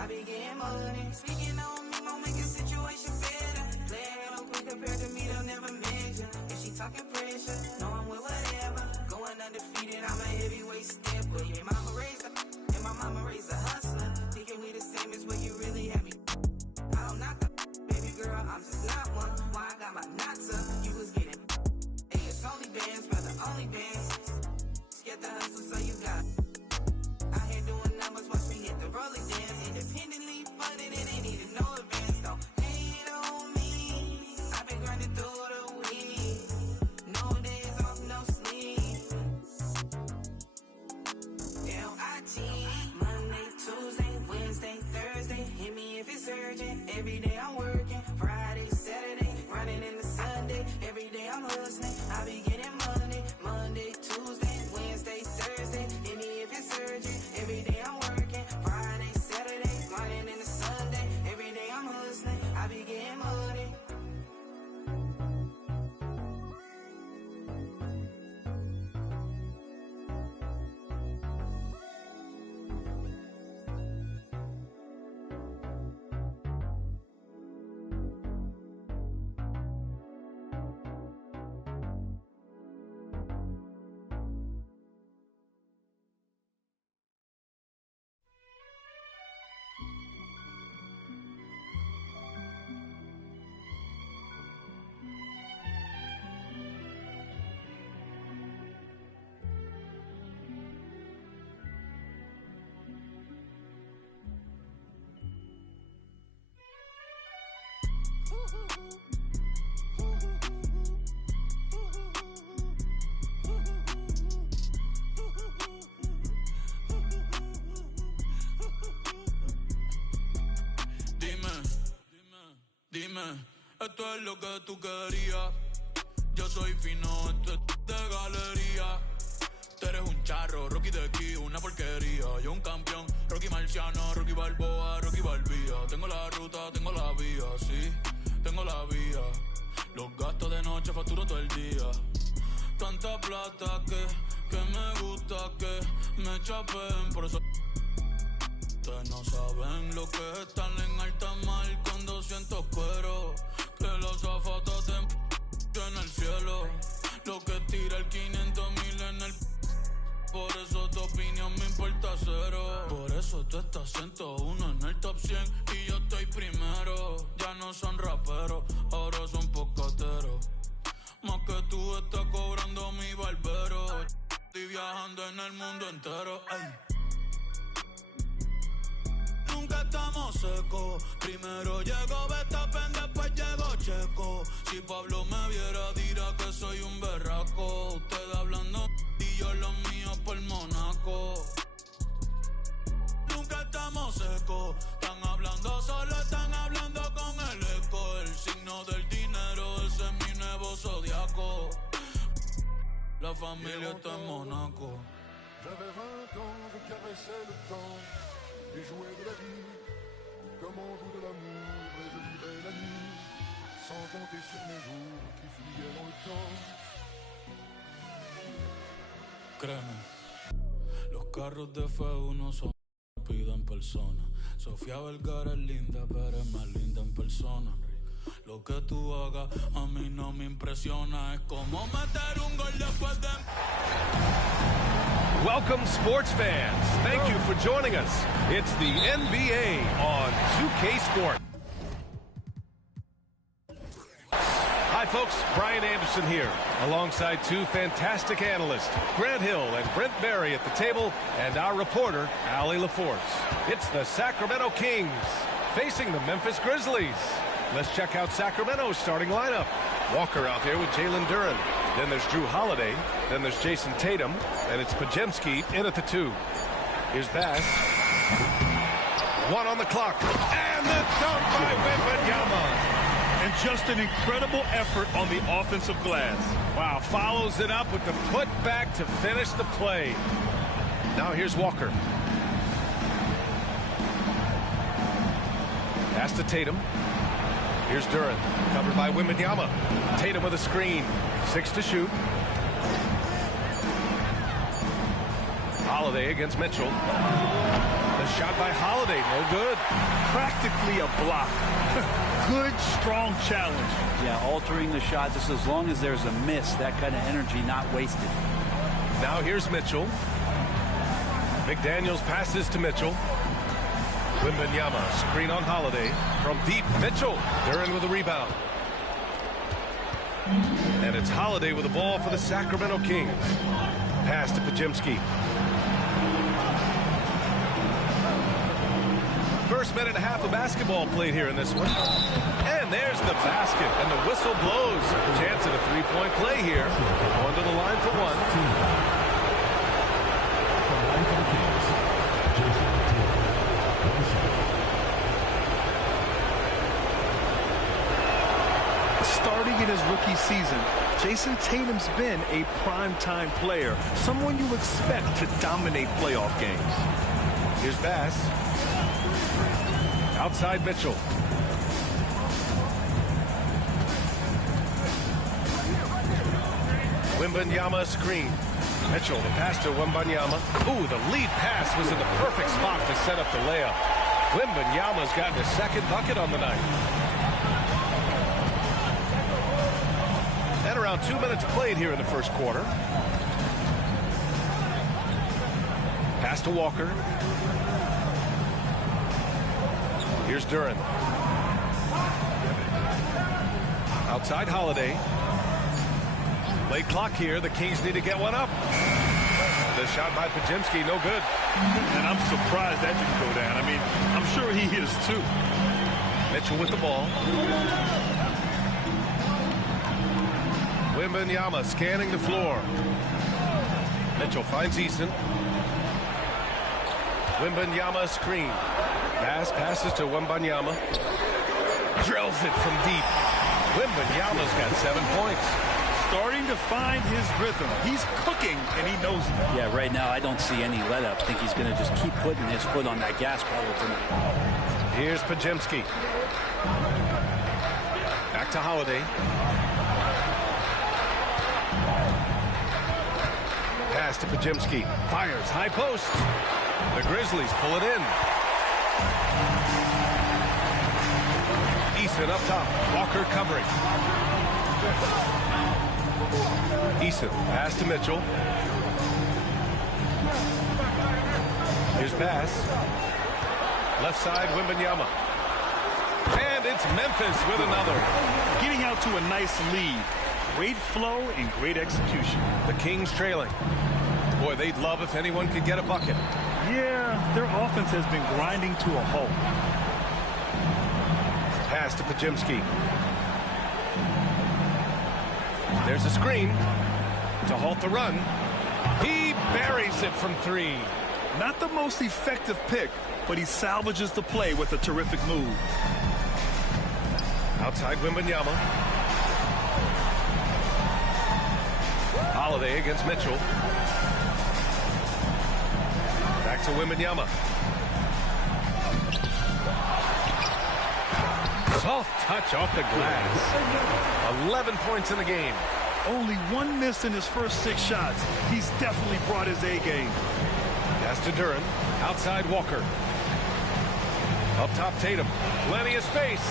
I be getting money. Speaking on me, gon' make a situation better. Play it on quick compared to me, they'll never mention. If she talking pressure, know I'm with whatever. Going undefeated, I'm a heavyweight stepper. Yeah, mama raised a, and my mama raised a hustler. Thinking we the same is where you really have me. I don't knock the baby girl, I'm just not one. Why I got my knots up, you was getting. Hey, it's only bands, but the only bands. Get the hustle, so you got. Out here doing numbers, watch me hit the rolling dance. Independently funded, it ain't even no advance. Don't hate on me. I've been grinding through the week. No days off, no sleep. L-I-T. Monday, Tuesday, Wednesday, Thursday. Hit me if it's urgent. Every day I'm working. Friday, Saturday, running into Sunday. Every day I'm hustling. I be getting money. Monday, Tuesday, Wednesday, Thursday. Hit me if it's urgent. Every day I'm working. Friday, Saturday, running into Sunday. Every day I'm hustling. I be getting money. Dime, esto es lo que tú querías. Yo soy fino, esto es de galería. Tú eres un charro, Rocky de aquí, una porquería. Yo un campeón, Rocky Marciano, Rocky Balboa, Rocky Balbía. Tengo la ruta, tengo la vía, sí, tengo la vía. Los gastos de noche facturo todo el día. Tanta plata que me gusta que me chapen, por eso. Ustedes no saben lo que es estar en alta mar con 200 cueros. Que los zapatos te en el cielo. Lo que tira el 500,000 en el. Por eso tu opinión me importa cero. Por eso tú estás 101 en el top 100 y yo estoy primero. Ya no son raperos, ahora son pocateros. Más que tú estás cobrando mi barbero. Estoy viajando en el mundo entero. Ay. Nunca estamos secos. Primero llegó Verstappen, después llegó Checo. Si Pablo me viera dirá que soy un berraco. Ustedes hablando y yo los míos por Monaco. Nunca estamos secos. Están hablando solo, están hablando con el eco. El signo del dinero, ese es mi nuevo zodiaco. La familia está en Monaco. J'avais 20 ans, je caressais le temps et jouais de la vie comme on joue de l'amour, et je vivais la nuit sans compter sur mes jours qui fuyaient dans le temps. Créeme, los carros de F1 son rápidos en persona. Sofía Vergara es linda, pero es más linda en persona. Lo que tú hagas a mí no me impresiona. Es como meter un gol después de... Welcome, sports fans. Thank you for joining us. It's the NBA on 2K Sport. Hi, folks. Brian Anderson here, alongside two fantastic analysts, Grant Hill and Brent Barry at the table, and our reporter, Allie LaForce. It's the Sacramento Kings facing the Memphis Grizzlies. Let's check out Sacramento's starting lineup. Walker out there with Jalen Duren. Then there's Drew Holiday. Then there's Jason Tatum. And it's Pajemski in at the 2. Here's Bass. 1 on the clock. And the dunk by Wembanyama. And just an incredible effort on the offensive glass. Wow, follows it up with the putback to finish the play. Now here's Walker. Pass to Tatum. Here's Duren, covered by Wembanyama. Tatum with a screen. 6 to shoot. Holiday against Mitchell. The shot by Holiday, no good. Practically a block. Good, strong challenge. Yeah, altering the shot just as long as there's a miss. That kind of energy not wasted. Now here's Mitchell. McDaniels passes to Mitchell. Wembanyama, screen on Holiday. From deep, Mitchell. Duren with a rebound. And it's Holiday with the ball for the Sacramento Kings. Pass to Podziemski. First minute and a half of basketball played here in this one. And there's the basket, and the whistle blows. Chance at a three-point play here. Going to the line for one. Starting in his rookie season, Jason Tatum's been a prime-time player, someone you expect to dominate playoff games. Here's Bass. Outside Mitchell. Wembanyama screen. Mitchell, the pass to Wembanyama. Ooh, the lead pass was in the perfect spot to set up the layup. Wembanyama's gotten his second bucket on the night. And around 2 minutes played here in the first quarter. Pass to Walker. Here's Duren. Outside Holiday. Late clock here. The Kings need to get one up. The shot by Podziemski, no good. And I'm surprised that didn't go down. I mean, I'm sure he is too. Mitchell with the ball. Wembanyama scanning the floor. Mitchell finds Eason. Wembanyama screen. Bass passes to Wembanyama. Drills it from deep. Wembanyama's got 7 points. Starting to find his rhythm. He's cooking, and he knows it. Yeah, right now I don't see any let up. I think he's going to just keep putting his foot on that gas pedal tonight. Here's Podziemski. Back to Holiday. Pass to Podziemski. Fires, high post. The Grizzlies pull it in. Eason up top. Walker covering. Eason, pass to Mitchell. Here's Bass. Left side, Wembanyama. And it's Memphis with another. Getting out to a nice lead. Great flow and great execution. The Kings trailing. Boy, they'd love if anyone could get a bucket. Yeah, their offense has been grinding to a halt. Pass to Podziemski. There's a screen to halt the run. He buries it from three. Not the most effective pick, but he salvages the play with a terrific move. Outside Wembanyama. Holiday against Mitchell. Back to Wembanyama. Soft touch off the glass. 11 points in the game. Only one miss in his first 6 shots. He's definitely brought his A game. Pass to Duren. Outside Walker. Up top Tatum. Plenty of space.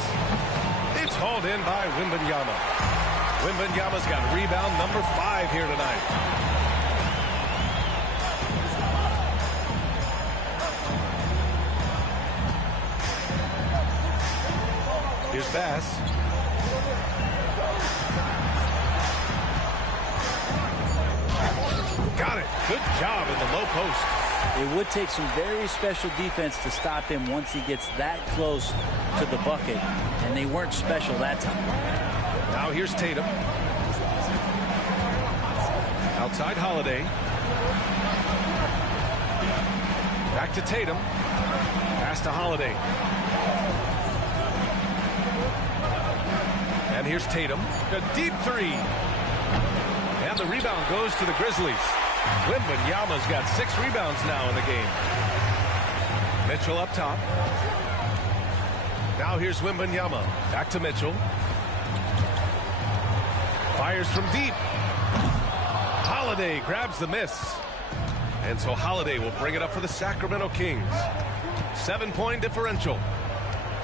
It's hauled in by Wembanyama. Wembanyama's got rebound number 5 here tonight. Here's Bass. Got it. Good job in the low post. It would take some very special defense to stop him once he gets that close to the bucket. And they weren't special that time. Now here's Tatum. Outside Holiday. Back to Tatum. Pass to Holiday. And here's Tatum. A deep three. And the rebound goes to the Grizzlies. Wembanyama's got 6 rebounds now in the game. Mitchell up top. Now here's Wembanyama. Back to Mitchell. Fires from deep. Holiday grabs the miss. And so Holiday will bring it up for the Sacramento Kings. 7-point differential.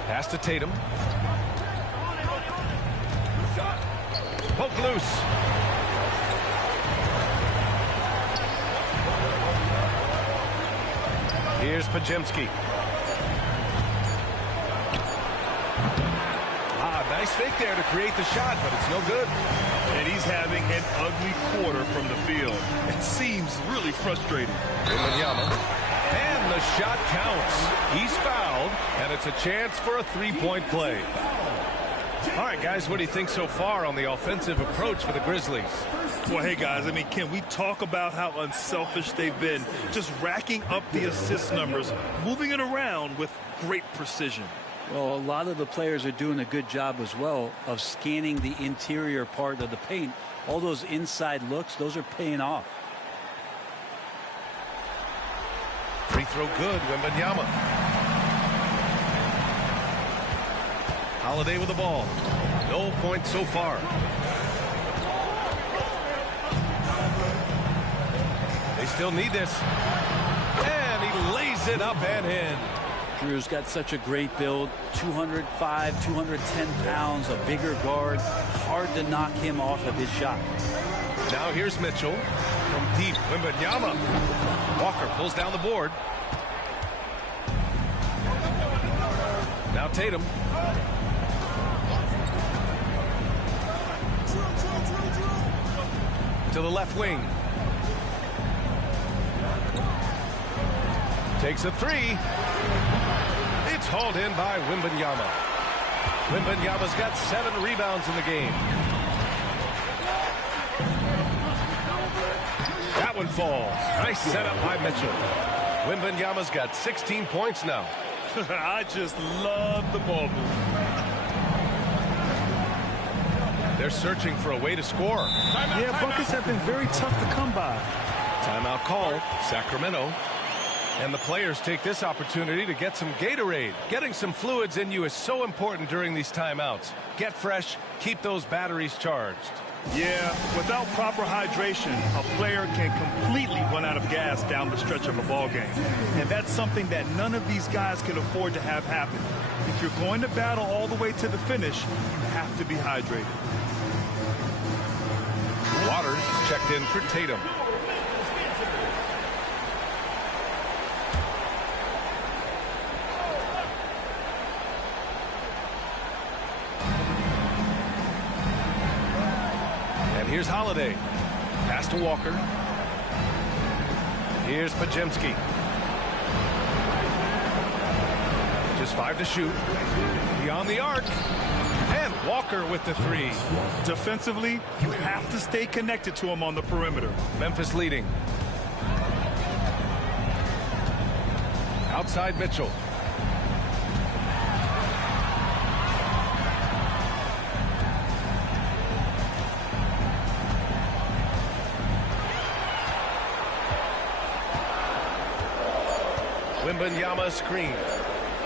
Pass to Tatum. Poke loose. Here's Pajemski. Nice fake there to create the shot, but it's no good. And he's having an ugly quarter from the field. It seems really frustrating. Wembanyama. And the shot counts. He's fouled, and it's a chance for a three-point play. All right, guys, what do you think so far on the offensive approach for the Grizzlies? Well, hey, guys, I mean, can we talk about how unselfish they've been? Just racking up the assist numbers, moving it around with great precision. Well, a lot of the players are doing a good job as well of scanning the interior part of the paint. All those inside looks, those are paying off. Free throw good, Wembanyama. Holiday with the ball. No points so far. They still need this. And he lays it up and in. Drew's got such a great build, 205, 210 pounds, a bigger guard. Hard to knock him off of his shot. Now here's Mitchell from deep. Wembanyama. Walker pulls down the board. Now Tatum. To the left wing. Takes a three. It's hauled in by Wembanyama. Wembanyama's got 7 rebounds in the game. That one falls. Nice setup by Mitchell. Wembanyama's got 16 points now. I just love the ball move. They're searching for a way to score. Yeah, buckets have been very tough to come by. Timeout called, Sacramento. And the players take this opportunity to get some Gatorade. Getting some fluids in you is so important during these timeouts. Get fresh, keep those batteries charged. Yeah, without proper hydration, a player can completely run out of gas down the stretch of a ball game. And that's something that none of these guys can afford to have happen. If you're going to battle all the way to the finish, you have to be hydrated. Waters checked in for Tatum. Here's Holiday. Pass to Walker. Here's Pajemski. Just 5 to shoot. Beyond the arc. And Walker with the 3. Defensively, you have to stay connected to him on the perimeter. Memphis leading. Outside Mitchell. Wembanyama screen.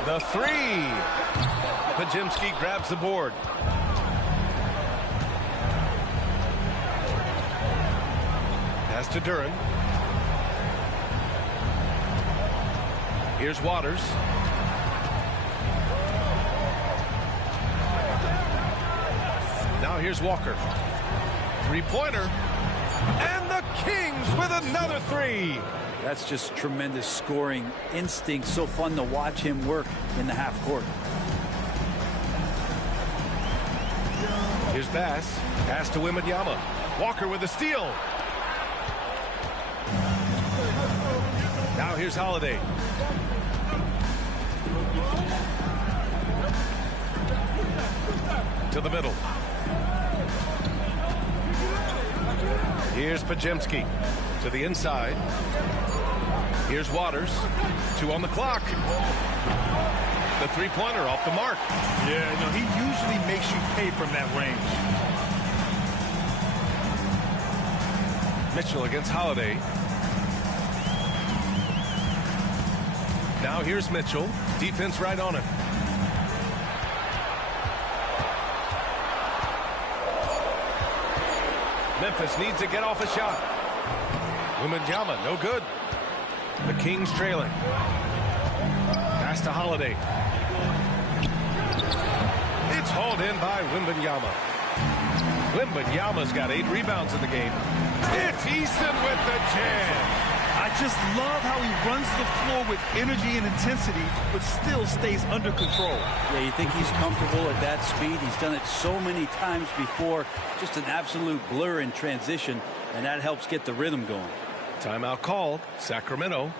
The 3. Pajemski grabs the board. Pass to Duren. Here's Waters. Now here's Walker. 3-pointer. And the Kings with another 3. That's just tremendous scoring instinct. So fun to watch him work in the half court. Here's Bass. Pass to Wembanyama. Walker with a steal. Now here's Holiday. To the middle. Here's Pajemski. To the inside. Here's Waters. 2 on the clock. The 3-pointer off the mark. Yeah, no, he usually makes you pay from that range. Mitchell against Holiday. Now here's Mitchell. Defense right on him. Memphis needs to get off a shot. Wembanyama, no good. The Kings trailing. Pass pass to Holiday. It's hauled in by Wembanyama. Wembanyama's got 8 rebounds in the game. It's Easton with the jam. I just love how he runs the floor with energy and intensity, but still stays under control. Yeah, you think he's comfortable at that speed. He's done it so many times before. Just an absolute blur in transition, and that helps get the rhythm going. Timeout called, Sacramento.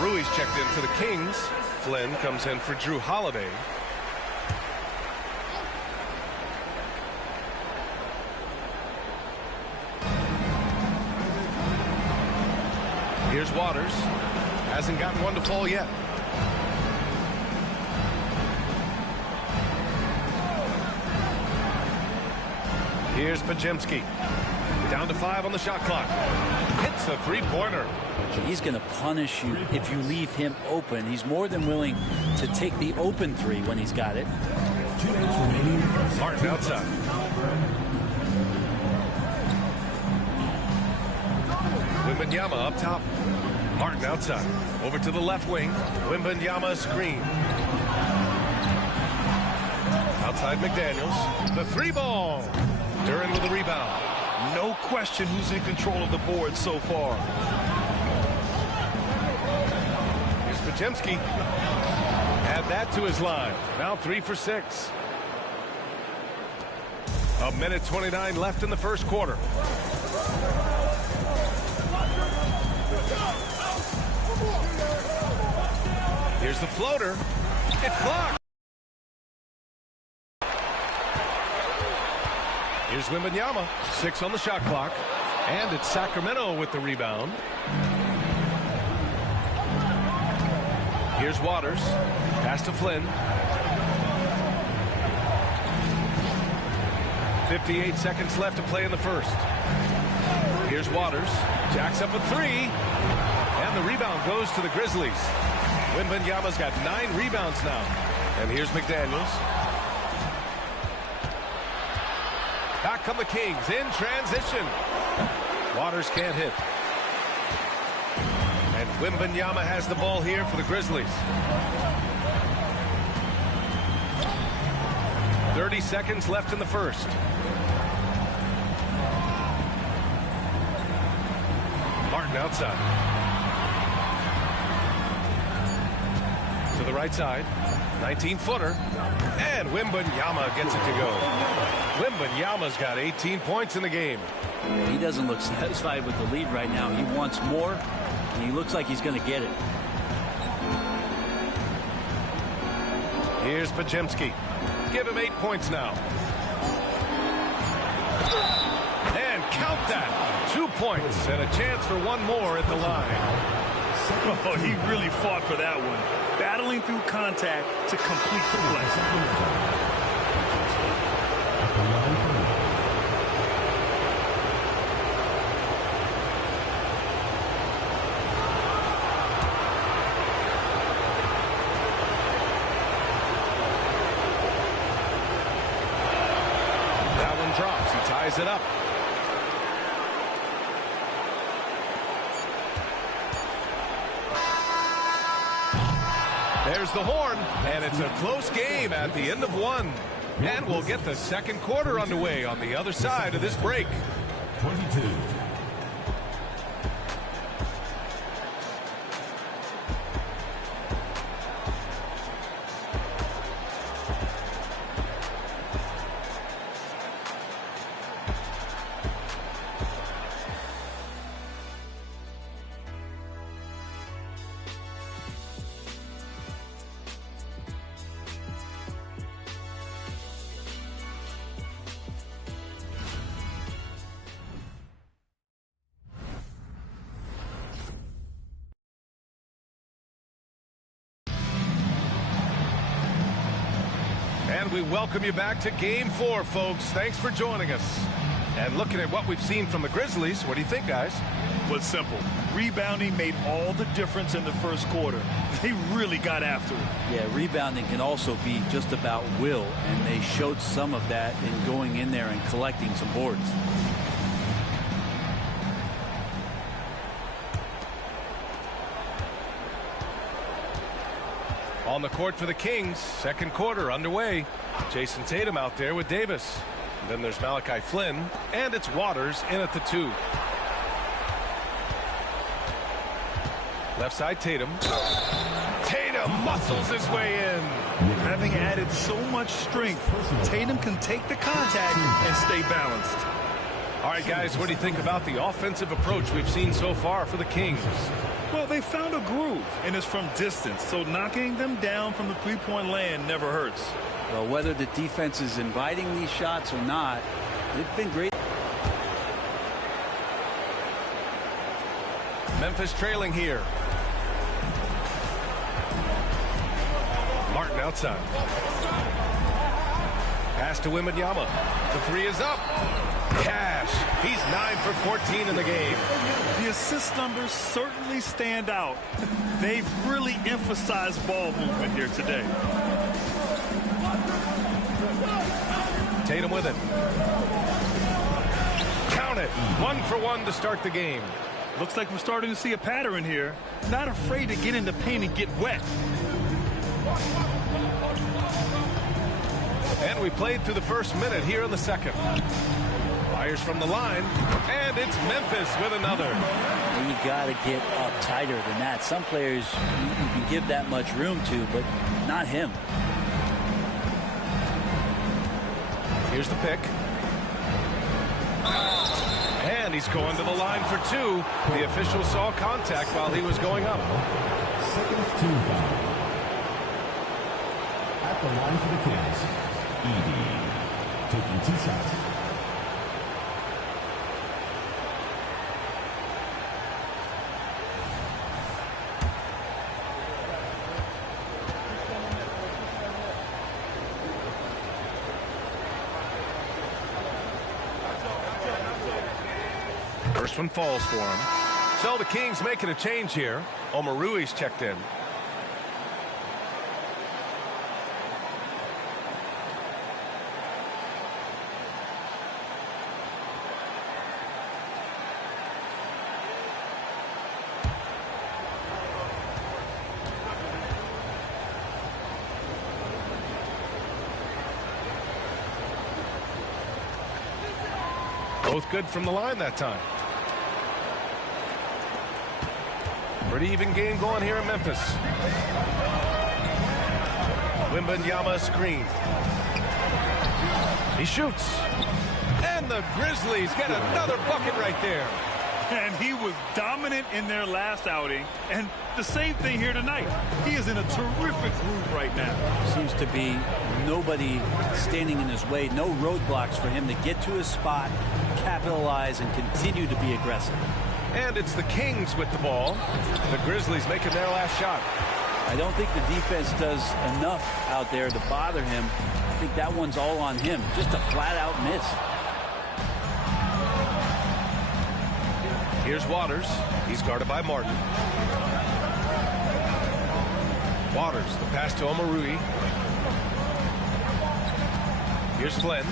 Ruiz checked in for the Kings. Flynn comes in for Drew Holiday. Here's Waters. Hasn't gotten one to fall yet. Here's Pajemski. Down to 5 on the shot clock. Hits the three-pointer. He's going to punish you if you leave him open. He's more than willing to take the open three when he's got it. Martin outside. Wembanyama up top. Martin outside. Over to the left wing. Wembanyama screen. Outside McDaniels. The 3-ball. Duran with the rebound. No question who's in control of the board so far. Here's Pajemski. Add that to his line. Now 3 for 6. A minute 29 left in the first quarter. Here's the floater. It's blocked. Here's Wembanyama. 6 on the shot clock. And it's Sacramento with the rebound. Here's Waters. Pass to Flynn. 58 seconds left to play in the first. Here's Waters. Jacks up a 3. And the rebound goes to the Grizzlies. Wembanyama's got 9 rebounds now. And here's McDaniels. Back come the Kings in transition. Waters can't hit. And Wembanyama has the ball here for the Grizzlies. 30 seconds left in the first. Martin outside. To the right side. 19-footer. And Wembanyama gets it to go. Wembanyama's got 18 points in the game. He doesn't look satisfied with the lead right now. He wants more, and he looks like he's going to get it. Here's Pajemski. Give him 8 points now. And count that. 2 points and a chance for one more at the line. Oh, he really fought for that one. Battling through contact to complete the play. Drops. He ties it up. There's the horn, and it's a close game at the end of 1. And we'll get the second quarter underway on the other side of this break. 22. And we welcome you back to Game 4, folks. Thanks for joining us. And looking at what we've seen from the Grizzlies, what do you think, guys? Well, it's simple. Rebounding made all the difference in the first quarter. They really got after it. Yeah, rebounding can also be just about will, and they showed some of that in going in there and collecting some boards. On the court for the Kings, second quarter underway. Jason Tatum out there with Davis. Then there's Malachi Flynn, and it's Waters in at the 2. Left side, Tatum. Tatum muscles his way in. Having added so much strength, Tatum can take the contact and stay balanced. All right, guys, what do you think about the offensive approach we've seen so far for the Kings? Well, they found a groove, and it's from distance, so knocking them down from the three-point land never hurts. Well, whether the defense is inviting these shots or not, it's been great. Memphis trailing here. Martin outside. Pass to Wembanyama. The 3 is up. Cash. He's 9 for 14 in the game. The assist numbers certainly stand out. They've really emphasized ball movement here today. Tatum with it. Count it. 1 for 1 to start the game. Looks like we're starting to see a pattern here. Not afraid to get in the paint and get wet. And we played through the first minute here in the second. Fires from the line, and it's Memphis with another. You got to get up tighter than that. Some players you can give that much room to, but not him. Here's the pick. And he's going to the line for 2. The official saw contact while he was going up. Second team foul. At the line for the Kings, Edey, taking 2 shots. First one falls for him. So the Kings making a change here. Omorui's checked in. Both good from the line that time. Pretty even game going here in Memphis. Wembanyama screen. He shoots. And the Grizzlies get another bucket right there. And he was dominant in their last outing. And the same thing here tonight. He is in a terrific groove right now. Seems to be nobody standing in his way. No roadblocks for him to get to his spot, capitalize, and continue to be aggressive. And it's the Kings with the ball. The Grizzlies making their last shot. I don't think the defense does enough out there to bother him. I think that one's all on him. Just a flat-out miss. Here's Waters. He's guarded by Martin. Waters, the pass to Omoruyi. Here's Flynn.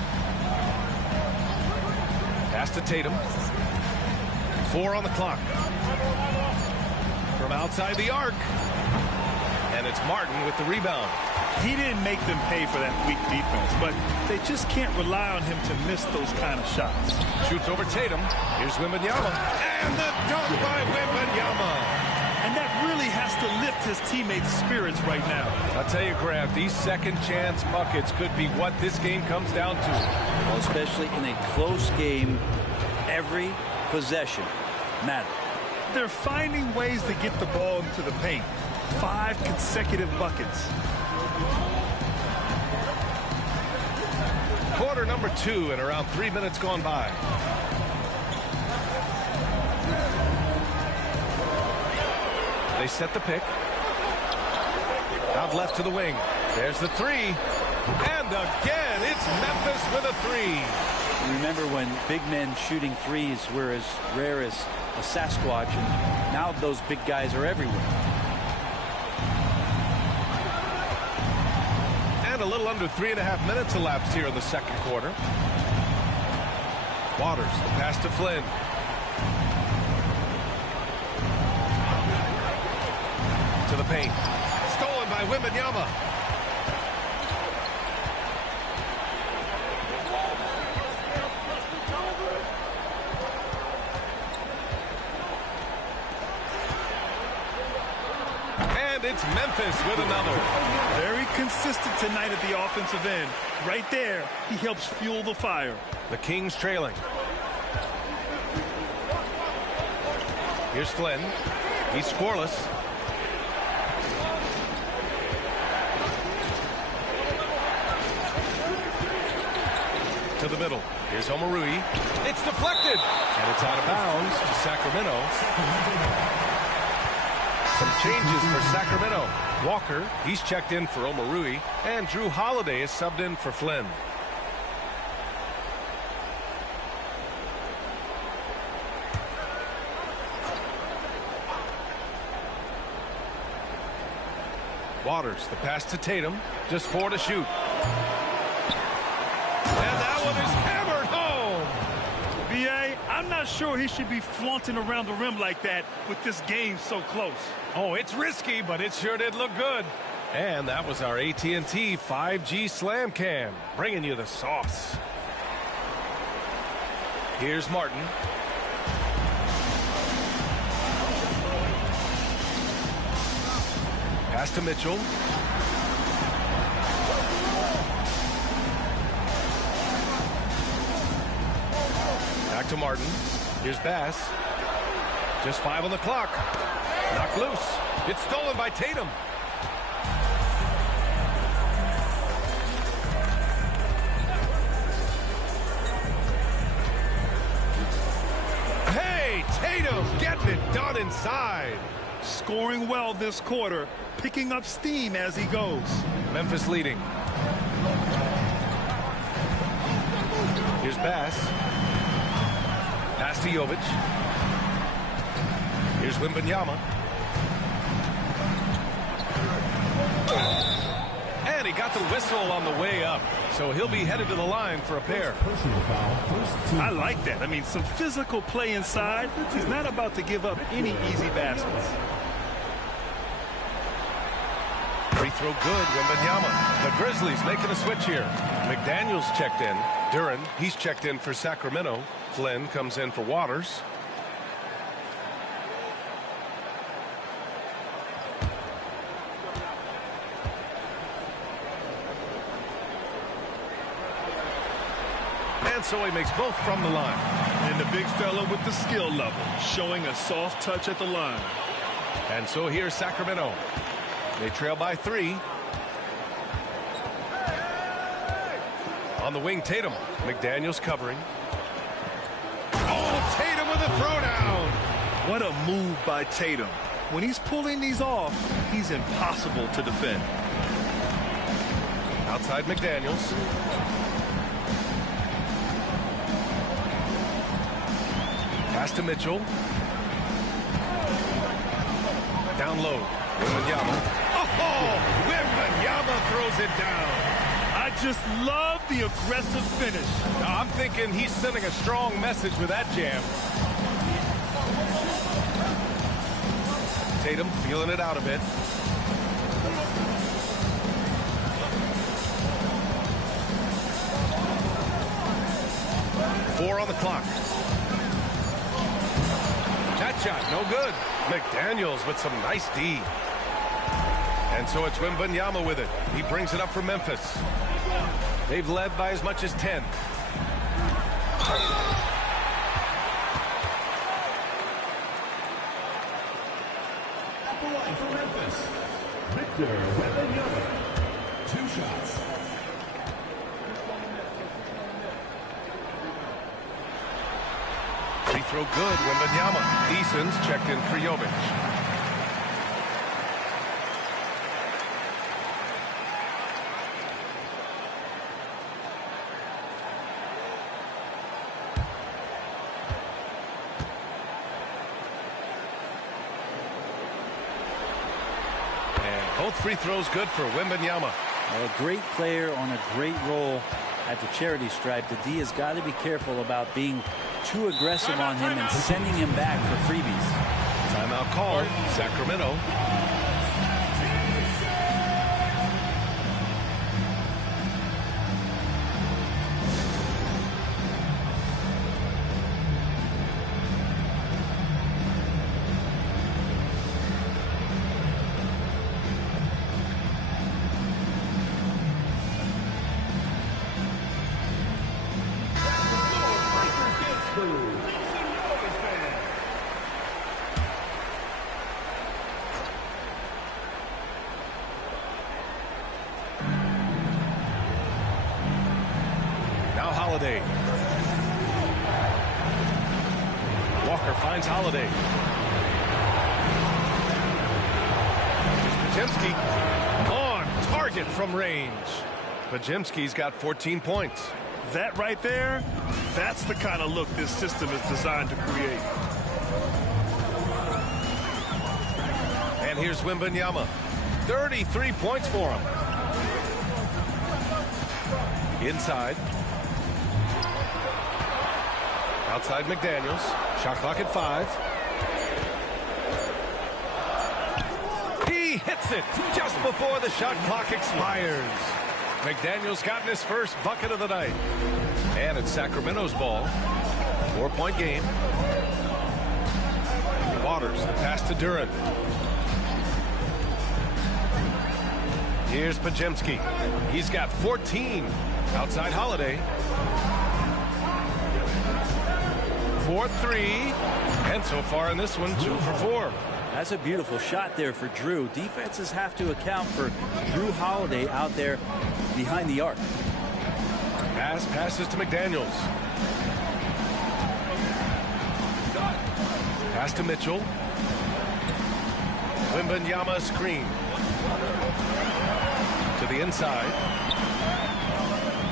Pass to Tatum. 4 on the clock. From outside the arc. And it's Martin with the rebound. He didn't make them pay for that weak defense, but they just can't rely on him to miss those kind of shots. Shoots over Tatum. Here's Wembanyama. And the dunk by Wembanyama. And that really has to lift his teammates' spirits right now. I'll tell you, Grant, these second chance buckets could be what this game comes down to. Well, especially in a close game, every possession matters. They're finding ways to get the ball into the paint. 5 consecutive buckets. Quarter number 2 and around 3 minutes gone by. They set the pick. Out left to the wing. There's the 3. And again, it's Memphis with a 3. Remember when big men shooting threes were as rare as a Sasquatch, and now those big guys are everywhere. And a little under 3.5 minutes elapsed here in the second quarter. Waters, the pass to Flynn. To the paint. Stolen by Wembanyama. And it's Memphis with another. Very consistent tonight at the offensive end. Right there, he helps fuel the fire. The Kings trailing. Here's Flynn. He's scoreless. To the middle. Here's Omarui. It's deflected. And it's out of bounds to Sacramento. Some changes for Sacramento. Walker, he's checked in for Omarui. And Drew Holiday is subbed in for Flynn. Waters, the pass to Tatum. Just 4 to shoot. And that one is hammered home. B.A., I'm not sure he should be flaunting around the rim like that with this game so close. Oh, it's risky, but it sure did look good. And that was our AT&T 5G Slam Cam, bringing you the sauce. Here's Martin. Pass to Mitchell. Back to Martin. Here's Bass. Just 5 on the clock. Knocked loose. It's stolen by Tatum. Hey, Tatum getting it done inside. Scoring well this quarter, picking up steam as he goes. Memphis leading. Here's Bass. Pass to Jovic. Here's Wembanyama. And he got the whistle on the way up. So he'll be headed to the line for a pair. I like that. I mean, some physical play inside. He's not about to give up any easy baskets. Free throw good, Wembanyama. The Grizzlies making a switch here. McDaniels checked in. Duran, he's checked in for Sacramento. Flynn comes in for Waters. And so he makes both from the line. And the big fella with the skill level, showing a soft touch at the line. And so here's Sacramento. They trail by 3. On the wing, Tatum. McDaniels covering. Oh, Tatum with a throwdown. What a move by Tatum. When he's pulling these off, he's impossible to defend. Outside McDaniels. Pass to Mitchell. Down low. Wembanyama. Oh, Wembanyama throws it down. I just love the aggressive finish. I'm thinking he's sending a strong message with that jam. Tatum feeling it out a bit. Four on the clock. That shot, no good. McDaniels with some nice D. And so it's Wembanyama with it. He brings it up for Memphis. They've led by as much as 10. At the line for Memphis, Victor Wembanyama. 2 shots. Free throw good, Wembanyama. Eason's checked in for Jovic. Both free throws good for Wembanyama. A great player on a great role at the charity stripe. The D has got to be careful about being too aggressive on him and sending him back for freebies. Timeout called. Sacramento. Holiday. Walker finds Holiday. Pajemski on target from range. Pajemski's got 14 points. That right there, that's the kind of look this system is designed to create. And here's Wembanyama. 33 points for him. Inside. Outside McDaniels. Shot clock at 5. He hits it just before the shot clock expires. McDaniels gotten his first bucket of the night. And it's Sacramento's ball. 4-point game. Waters, the pass to Duran. Here's Pajemski. He's got 14. Outside Holiday. 4-3. And so far in this one, 2 for 4. That's a beautiful shot there for Drew. Defenses have to account for Drew Holiday out there behind the arc. Passes to McDaniels. Pass to Mitchell. Wembanyama screen. To the inside.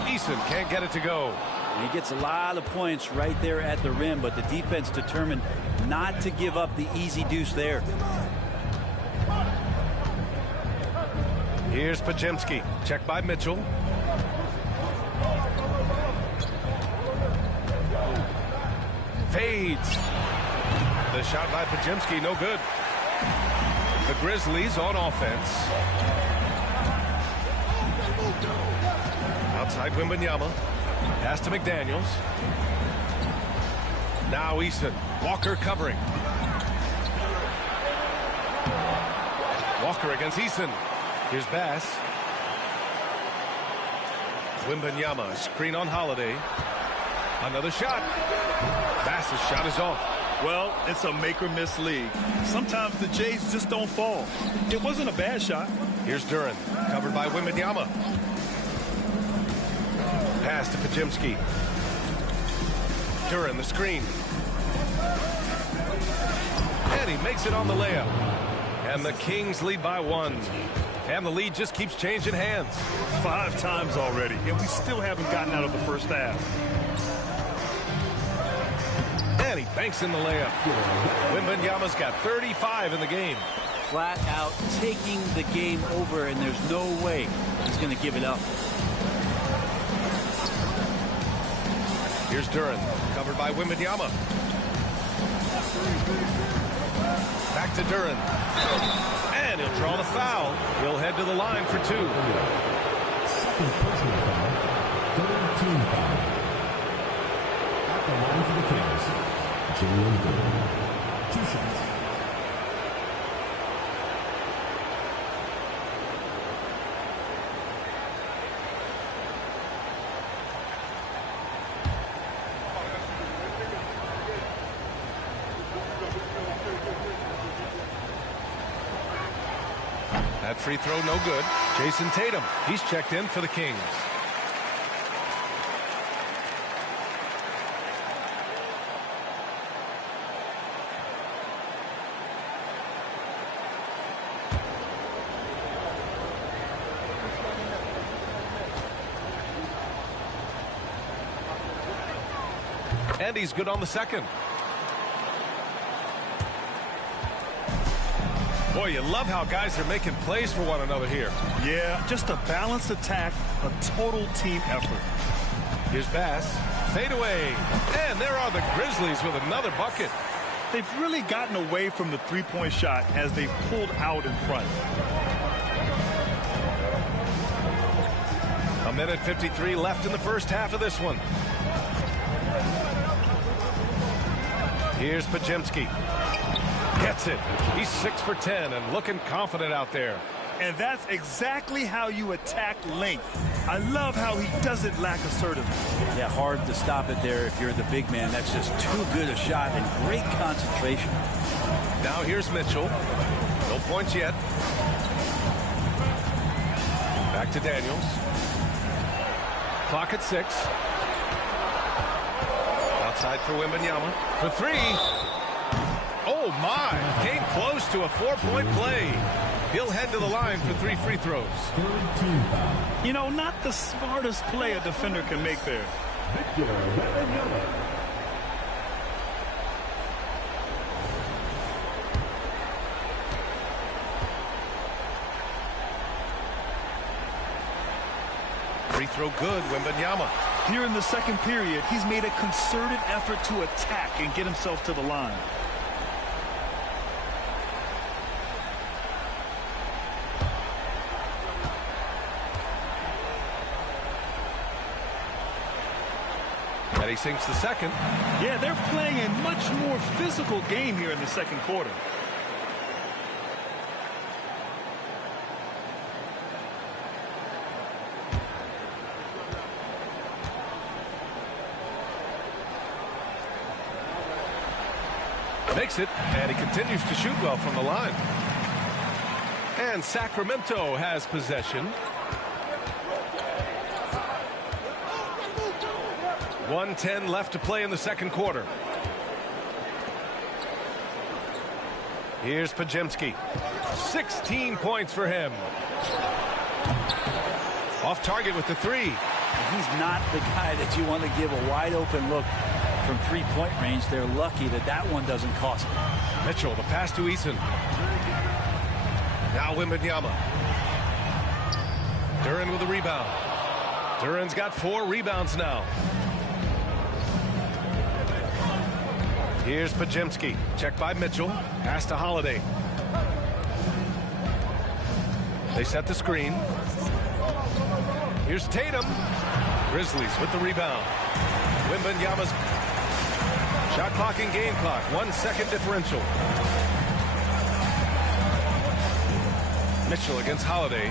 Eason can't get it to go. He gets a lot of points right there at the rim, but the defense determined not to give up the easy deuce there. Here's Pajemski. Checked by Mitchell. Fades. The shot by Pajemski, no good. The Grizzlies on offense. Outside Wembanyama. Pass to McDaniels. Now Eason. Walker covering. Walker against Eason. Here's Bass. Wembanyama. Screen on Holiday. Another shot. Bass's shot is off. Well, it's a make-or-miss league. Sometimes the Jays just don't fall. It wasn't a bad shot. Here's Duran. Covered by Wembanyama. Pass to Pajemski. Duran, the screen. And he makes it on the layup. And the Kings lead by 1. And the lead just keeps changing hands. 5 times already, and we still haven't gotten out of the first half. And he banks in the layup. Wembanyama's got 35 in the game. Flat out taking the game over, and there's no way he's going to give it up. Here's Duran, covered by Wembanyama. Back to Duran. And he'll draw the foul. He'll head to the line for 2. Second personal foul. Third team foul. At the line for the Kings, Jalen Duran. 2 shots. That free throw no good. Jason Tatum, he's checked in for the Kings. And he's good on the second. Boy, you love how guys are making plays for one another here. Yeah, just a balanced attack, a total team effort. Here's Bass. Fade away. And there are the Grizzlies with another bucket. They've really gotten away from the three-point shot as they've pulled out in front. A minute 53 left in the first half of this one. Here's Pajemski. Gets it. He's 6 for 10 and looking confident out there. And that's exactly how you attack length. I love how he doesn't lack assertiveness. Yeah, hard to stop it there if you're the big man. That's just too good a shot and great concentration. Now here's Mitchell. No points yet. Back to Daniels. Clock at 6. Outside for Wembanyama. For 3. Oh, my. Came close to a 4-point play. He'll head to the line for 3 free throws. You know, not the smartest play a defender can make there. Free throw good, Wembanyama. Here in the second period, he's made a concerted effort to attack and get himself to the line. And he sinks the second. Yeah, they're playing a much more physical game here in the second quarter. Makes it, and he continues to shoot well from the line. And Sacramento has possession. 1:10 left to play in the second quarter. Here's Pajemski. 16 points for him. Off target with the 3. He's not the guy that you want to give a wide open look from 3-point range. They're lucky that that one doesn't cost them. Mitchell, the pass to Eason. Now Wembanyama. Duran with a rebound. Duran's got 4 rebounds now. Here's Pajemski. Checked by Mitchell. Pass to Holiday. They set the screen. Here's Tatum. Grizzlies with the rebound. Wembanyama's shot clock and game clock. 1 second differential. Mitchell against Holiday.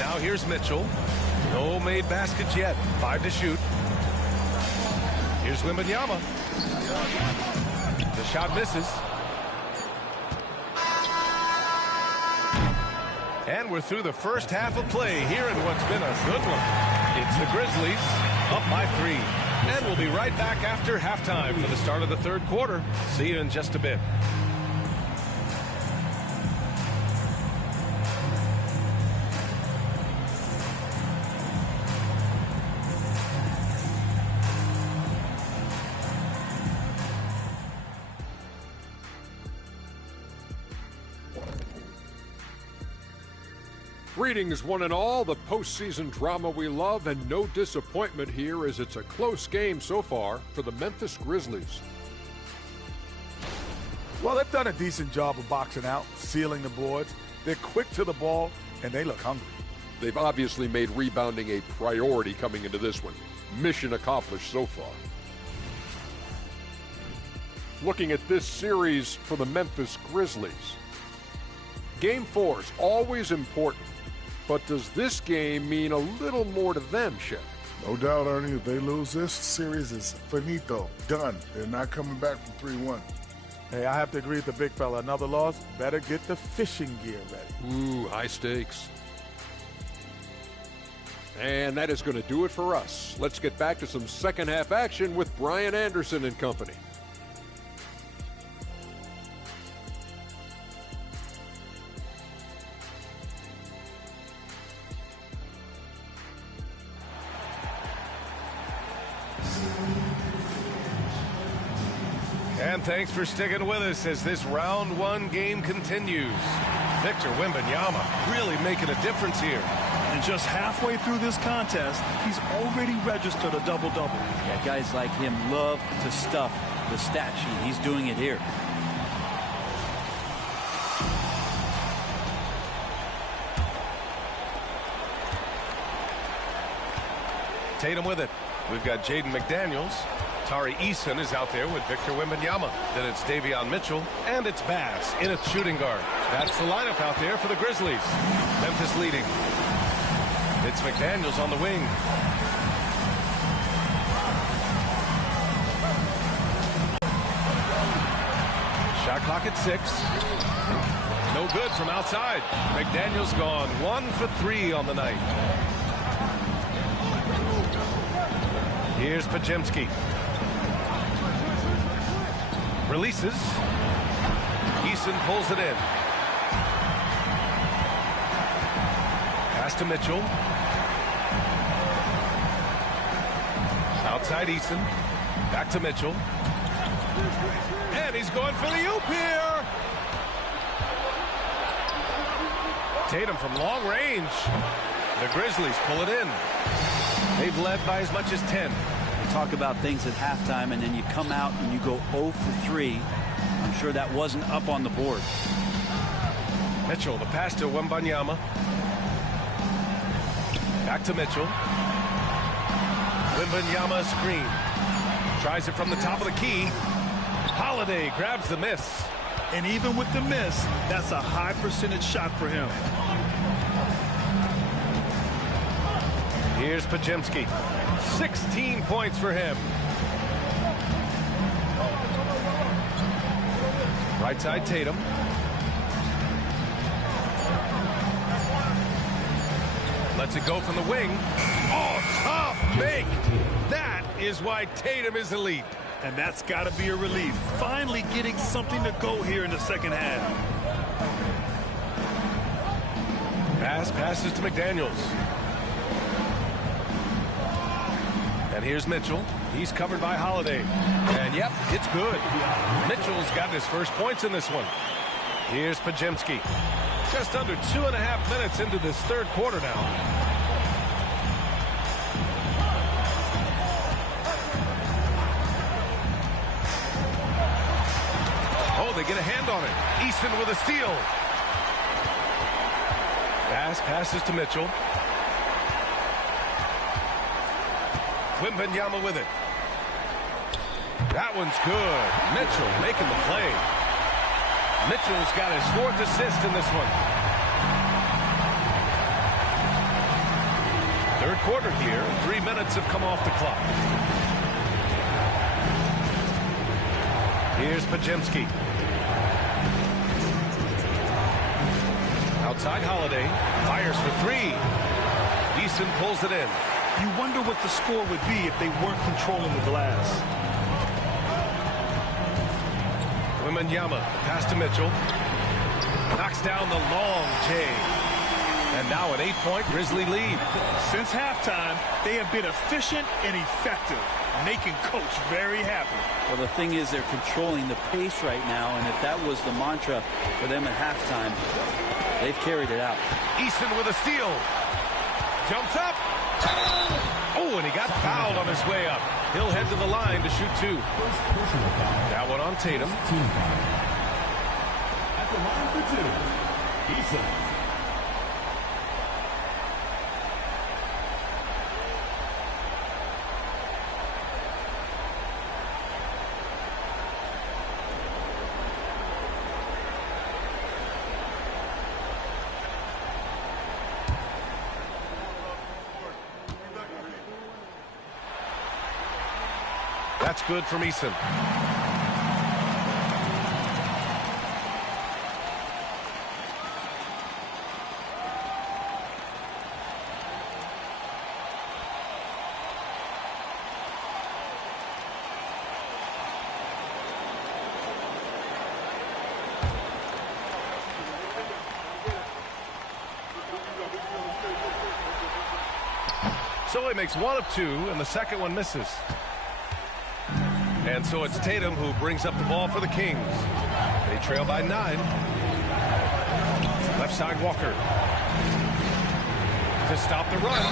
Now here's Mitchell. No made baskets yet. 5 to shoot. Here's Wembanyama. The shot misses. And we're through the first half of play here in what's been a good one. It's the Grizzlies up by 3. And we'll be right back after halftime for the start of the third quarter. See you in just a bit. Greetings, one and all. The postseason drama we love, and no disappointment here as it's a close game so far for the Memphis Grizzlies. Well, they've done a decent job of boxing out, sealing the boards. They're quick to the ball, and they look hungry. They've obviously made rebounding a priority coming into this one. Mission accomplished so far. Looking at this series for the Memphis Grizzlies. Game 4 is always important. But does this game mean a little more to them, Shaq? No doubt, Ernie. If they lose this series, is finito. Done. They're not coming back from 3-1. Hey, I have to agree with the big fella. Another loss, better get the fishing gear ready. Ooh, high stakes. And that is going to do it for us. Let's get back to some second half action with Brian Anderson and company. And thanks for sticking with us as this round one game continues. Victor Wembanyama really making a difference here. And just halfway through this contest, he's already registered a double-double. Yeah, guys like him love to stuff the stat sheet. He's doing it here. Tatum with it. We've got Jaden McDaniels. Tari Eason is out there with Victor Wembanyama. Then it's Davion Mitchell. And it's Bass in at shooting guard. That's the lineup out there for the Grizzlies. Memphis leading. It's McDaniels on the wing. Shot clock at 6. No good from outside. McDaniels gone 1 for 3 on the night. Here's Pajemski. Releases. Eason pulls it in. Pass to Mitchell. Outside Eason. Back to Mitchell. And he's going for the oop here. Tatum from long range. The Grizzlies pull it in. They've led by as much as 10. We talk about things at halftime, and then you come out and you go 0 for 3. I'm sure that wasn't up on the board. Mitchell, the pass to Wembanyama. Back to Mitchell. Wembanyama screen. Tries it from the top of the key. Holiday grabs the miss. And even with the miss, that's a high percentage shot for him. Here's Pajemski. 16 points for him. Right side Tatum. Lets it go from the wing. Oh, tough make. That is why Tatum is elite. And that's got to be a relief. Finally getting something to go here in the second half. Pass passes to McDaniels. And here's Mitchell. He's covered by Holiday. And yep, it's good. Mitchell's got his first points in this one. Here's Pajemski. Just under 2.5 minutes into this third quarter now. Oh, they get a hand on it. Easton with a steal. Pass passes to Mitchell. Wembanyama with it. That one's good. Mitchell making the play. Mitchell's got his 4th assist in this one. Third quarter here. 3 minutes have come off the clock. Here's Pajemski. Outside Holiday. Fires for 3. Eason pulls it in. You wonder what the score would be if they weren't controlling the glass. Wembanyama, pass to Mitchell. Knocks down the long J. And now an 8-point Grizzly lead. Since halftime, they have been efficient and effective, making Coach very happy. Well, the thing is, they're controlling the pace right now, and if that was the mantra for them at halftime, they've carried it out. Eason with a steal. Jumps up. Oh, and he got fouled on his way up. He'll head to the line to shoot 2. That one on Tatum. At the line for 2, Eason. That's good from Eason. So he makes 1 of 2, and the second one misses. And so it's Tatum who brings up the ball for the Kings. They trail by 9. Left side, Walker. To stop the run.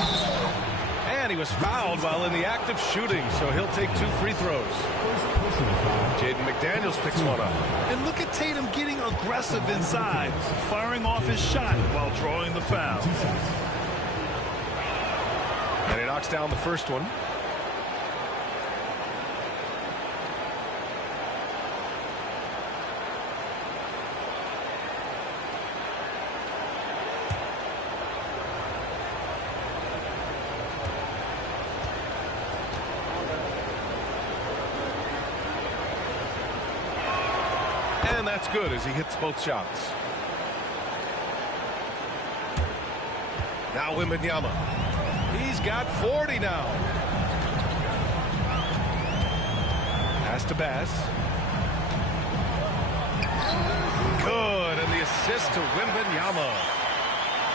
And he was fouled while in the act of shooting, so he'll take 2 free throws. Jaden McDaniels picks one up. And look at Tatum getting aggressive inside, firing off his shot while drawing the foul. And he knocks down the first one. And that's good as he hits both shots. Now Wembanyama. He's got 40 now. Pass to Bass. Good, and the assist to Wembanyama.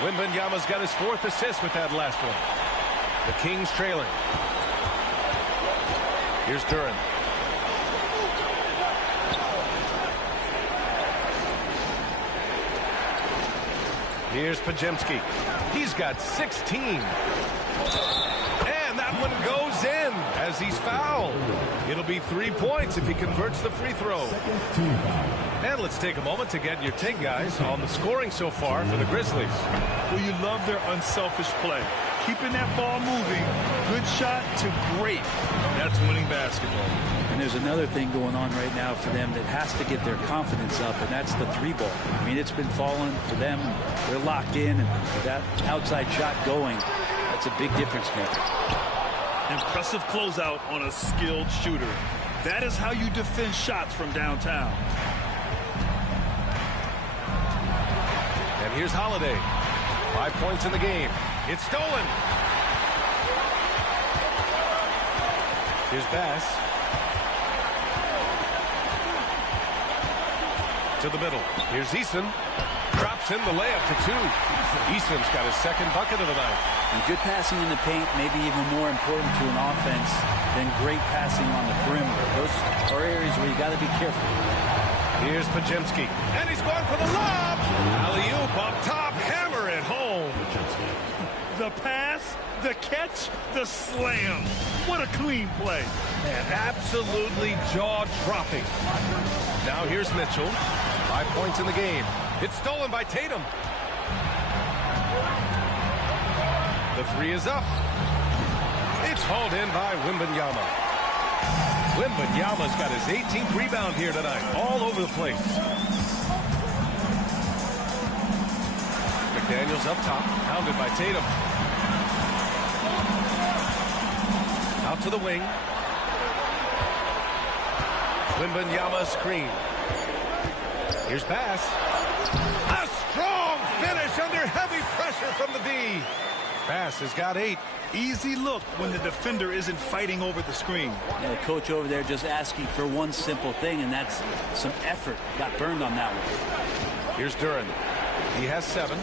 Wembanyama's got his 4th assist with that last one. The Kings trailing. Here's Duren. Here's Pajemski. He's got 16. And that one goes in as he's fouled. It'll be 3 points if he converts the free throw. And let's take a moment to get your take, guys, on the scoring so far for the Grizzlies. Well, you love their unselfish play. Keeping that ball moving, good shot to great. That's winning basketball. And there's another thing going on right now for them that has to get their confidence up, and that's the 3-ball. I mean, it's been falling for them. They're locked in, and with that outside shot going, that's a big difference maker. Impressive closeout on a skilled shooter. That is how you defend shots from downtown. And here's Holiday. 5 points in the game. It's stolen. Here's Bass. To the middle. Here's Eason. Drops in the layup for 2. Eason's got his 2nd bucket of the night. And good passing in the paint may be even more important to an offense than great passing on the perimeter. Those are areas where you got to be careful. Here's Pajemski. And he's going for the lob. Alley-oop up top. Hammer it home. The pass, the catch, the slam. What a clean play. And absolutely jaw-dropping. Now here's Mitchell. 5 points in the game. It's stolen by Tatum. The 3 is up. It's hauled in by Wembanyama. Wembanyama's got his 18th rebound here tonight. All over the place. McDaniels up top. Pounded by Tatum. Out to the wing. Wembanyama screen. Here's Bass. A strong finish under heavy pressure from the D. Bass has got 8. Easy look when the defender isn't fighting over the screen. Yeah, the coach over there just asking for one simple thing, and that's some effort. Got burned on that one. Here's Duren. He has 7.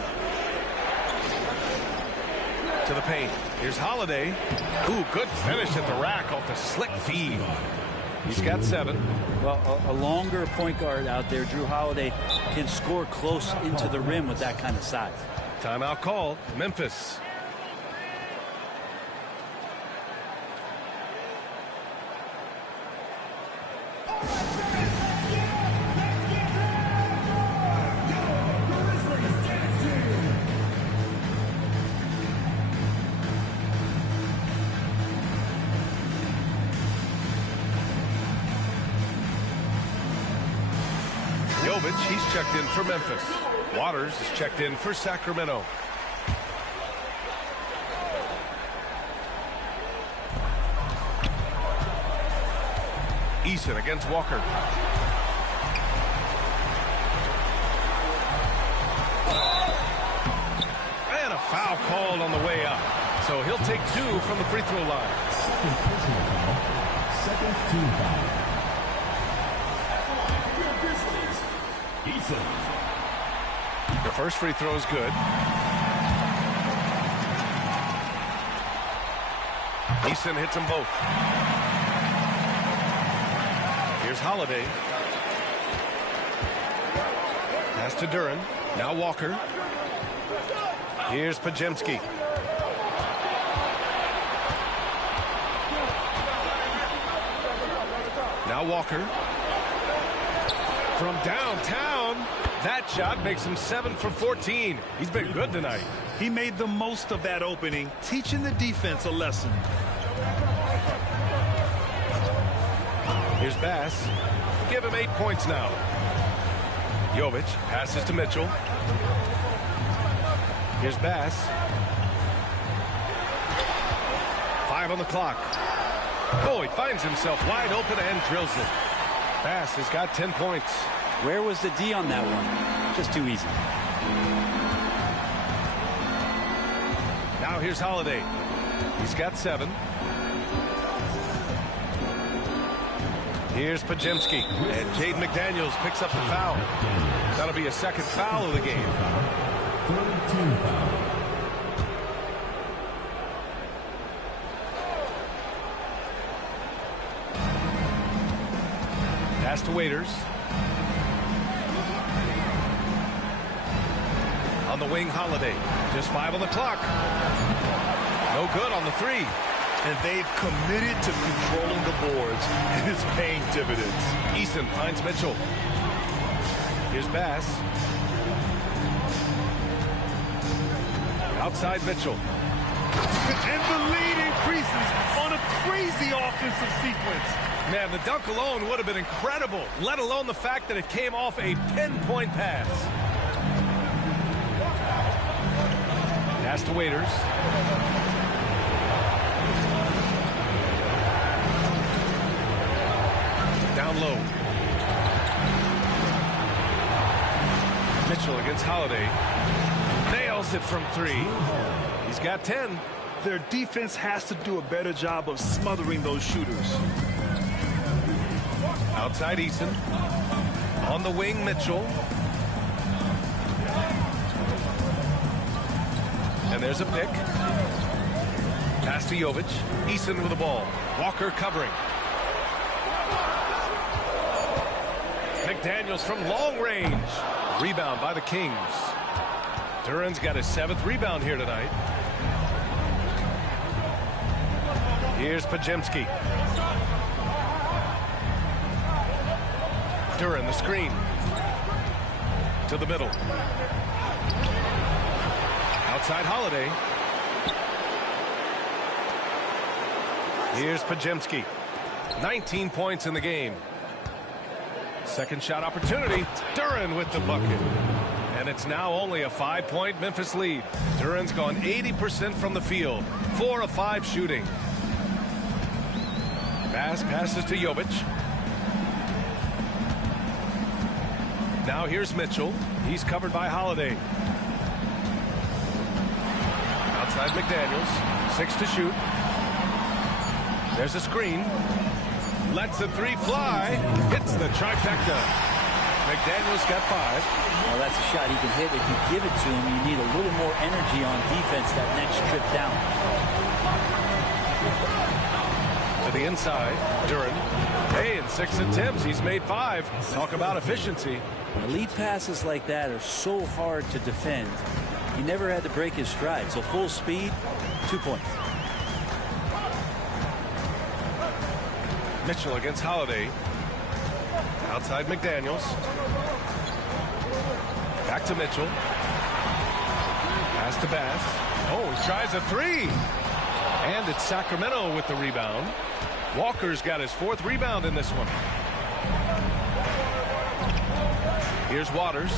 To the paint. Here's Holiday. Ooh, good finish at the rack off the slick feed. He's got 7. Well, a longer point guard out there, Drew Holiday, can score close into the rim with that kind of size. Timeout called. Memphis. He's checked in for Memphis. Waters is checked in for Sacramento. Eason against Walker. And a foul called on the way up. So he'll take 2 from the free throw line. Second team foul. The first free throw is good. Eason hits them both. Here's Holiday. Pass to Duran. Now Walker. Here's Pajemski. Now Walker. From downtown. That shot makes him 7 for 14. He's been good tonight. He made the most of that opening, teaching the defense a lesson. Here's Bass. Give him 8 points now. Jovic passes to Mitchell. Here's Bass. 5 on the clock. Oh, he finds himself wide open and drills it. Bass has got 10 points. Where was the D on that one? Just too easy. Now here's Holiday. He's got 7. Here's Pajemski. And Jaden McDaniels picks up the foul. That'll be a second foul of the game. Pass to Waiters. On the wing, Holiday. Just 5 on the clock. No good on the 3. And they've committed to controlling the boards, and it's paying dividends. Eason finds Mitchell. Here's Bass. Outside Mitchell. And the lead increases on a crazy offensive sequence. Man, the dunk alone would have been incredible, let alone the fact that it came off a pinpoint pass. Pass to Waiters. Down low. Mitchell against Holiday. Nails it from 3. He's got 10. Their defense has to do a better job of smothering those shooters. Outside Eason. On the wing, Mitchell. And there's a pick. Pass to Jovic. Eason with the ball. Walker covering. McDaniels from long range. Rebound by the Kings. Duran's got his 7th rebound here tonight. Here's Pajemski. Duran the screen. To the middle. Outside Holiday. Here's Pajemski. 19 points in the game. Second shot opportunity. Duran with the bucket. And it's now only a 5-point Memphis lead. Duran's gone 80% from the field. 4 of 5 shooting. Bass passes to Jovic. Now here's Mitchell. He's covered by Holiday. Outside McDaniels. 6 to shoot. There's a screen. Lets the 3 fly. Hits the trifecta. McDaniels got 5. Well, that's a shot he can hit. If you give it to him, you need a little more energy on defense that next trip down. To the inside. Duran. Hey, in 6 attempts, he's made 5. Talk about efficiency. Elite passes like that are so hard to defend. He never had to break his stride. So full speed, 2 points. Mitchell against Holiday. Outside McDaniels. Back to Mitchell. Pass to Bass. Oh, he tries a 3. And it's Sacramento with the rebound. Walker's got his 4th rebound in this one. Here's Waters.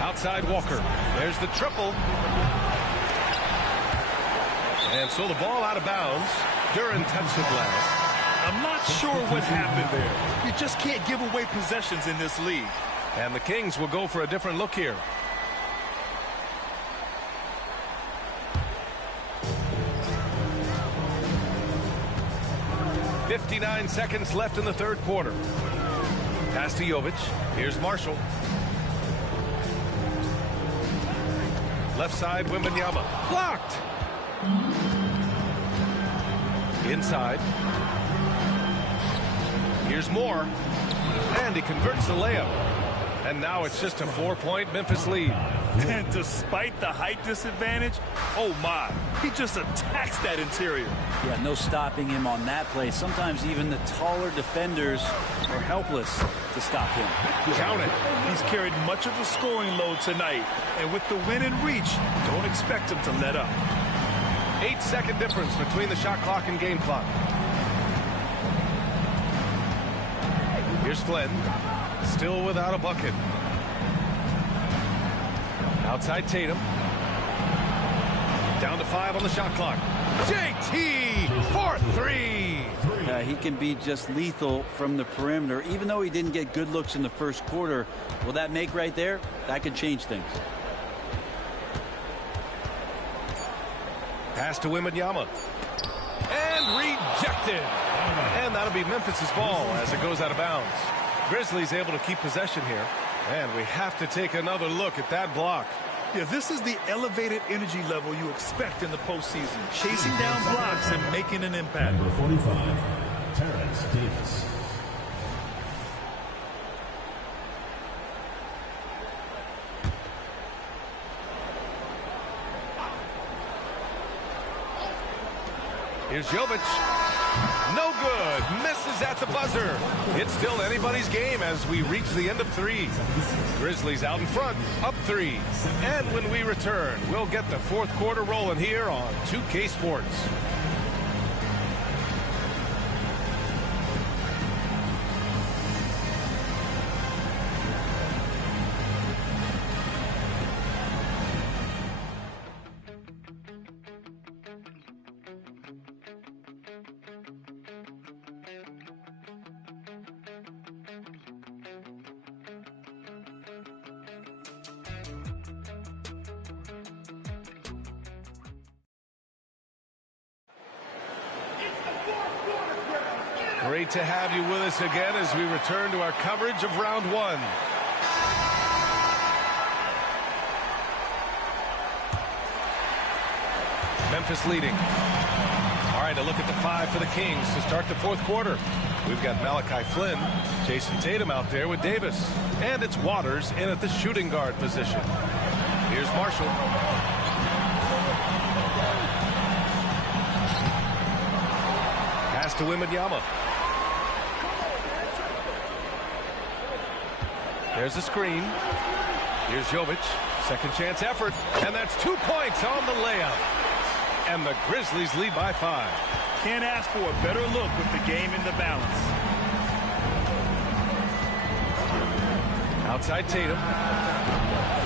Outside Walker. There's the triple. And so the ball out of bounds. Duran touched it last. I'm not sure what happened there. You just can't give away possessions in this league. And the Kings will go for a different look here. .59 seconds left in the 3rd quarter. Pass to Jovic. Here's Marshall. Left side, Wembanyama. Blocked! Inside. Here's Moore. And he converts the layup. And now it's just a 4-point Memphis lead. And despite the height disadvantage, oh my, he just attacks that interior. Yeah, no stopping him on that play. Sometimes even the taller defenders are helpless to stop him. Count it. He's carried much of the scoring load tonight. And with the win and reach, don't expect him to let up. 8-second difference between the shot clock and game clock. Here's Flynn. Still without a bucket. Outside Tatum. Down to 5 on the shot clock. JT for 3. He can be just lethal from the perimeter. Even though he didn't get good looks in the first quarter, will that make right there? That could change things. Pass to Wembanyama. And rejected. And that'll be Memphis's ball as it goes out of bounds. Grizzlies able to keep possession here. And we have to take another look at that block. Yeah, this is the elevated energy level you expect in the postseason. Chasing down blocks and making an impact. Number 45, Terrence Davis. Here's Jovic. No good. Misses at the buzzer. It's still anybody's game as we reach the end of 3. Grizzlies out in front, up 3. And when we return, we'll get the fourth quarter rolling here on 2K Sports. Great to have you with us again as we return to our coverage of round 1. Memphis leading. All right, a look at the 5 for the Kings to start the fourth quarter. We've got Malachi Flynn, Jason Tatum out there with Davis. And it's Waters in at the shooting guard position. Here's Marshall. Pass to Wembanyama. There's the screen. Here's Jovic. Second chance effort. And that's 2 points on the layup. And the Grizzlies lead by 5. Can't ask for a better look with the game in the balance. Outside Tatum.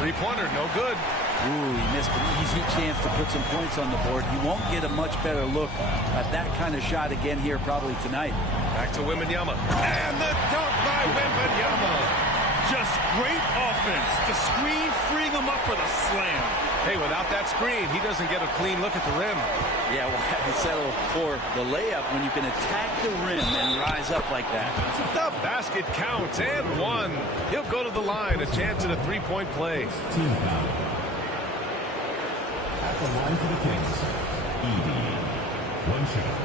Three-pointer, no good. Ooh, he missed an easy chance to put some points on the board. He won't get a much better look at that kind of shot again here probably tonight. Back to Wembanyama. And the dunk by Wembanyama. Just great offense. The screen freeing him up for the slam. Hey, without that screen, he doesn't get a clean look at the rim. Yeah, well, he settled for the layup when you can attack the rim and rise up like that. The basket counts and 1. He'll go to the line, a chance at a three-point play. Team foul. At the line for the Kings, Edey. 1 shot.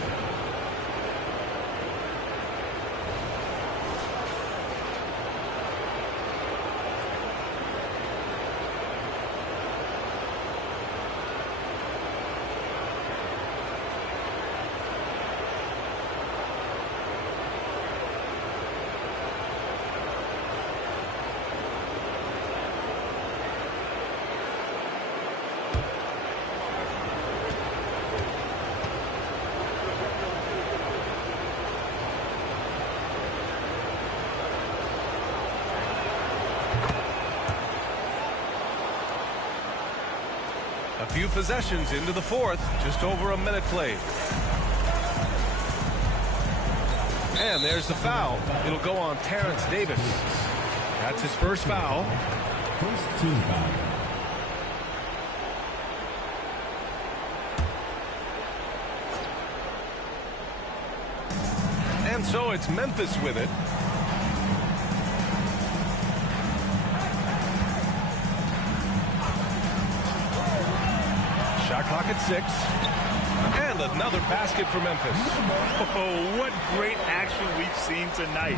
A few possessions into the fourth, just over a minute played. And there's the foul. It'll go on Terrence Davis. That's his first foul. First team foul. And so it's Memphis with it. Shot clock at 6. And another basket for Memphis. Oh, what great action we've seen tonight.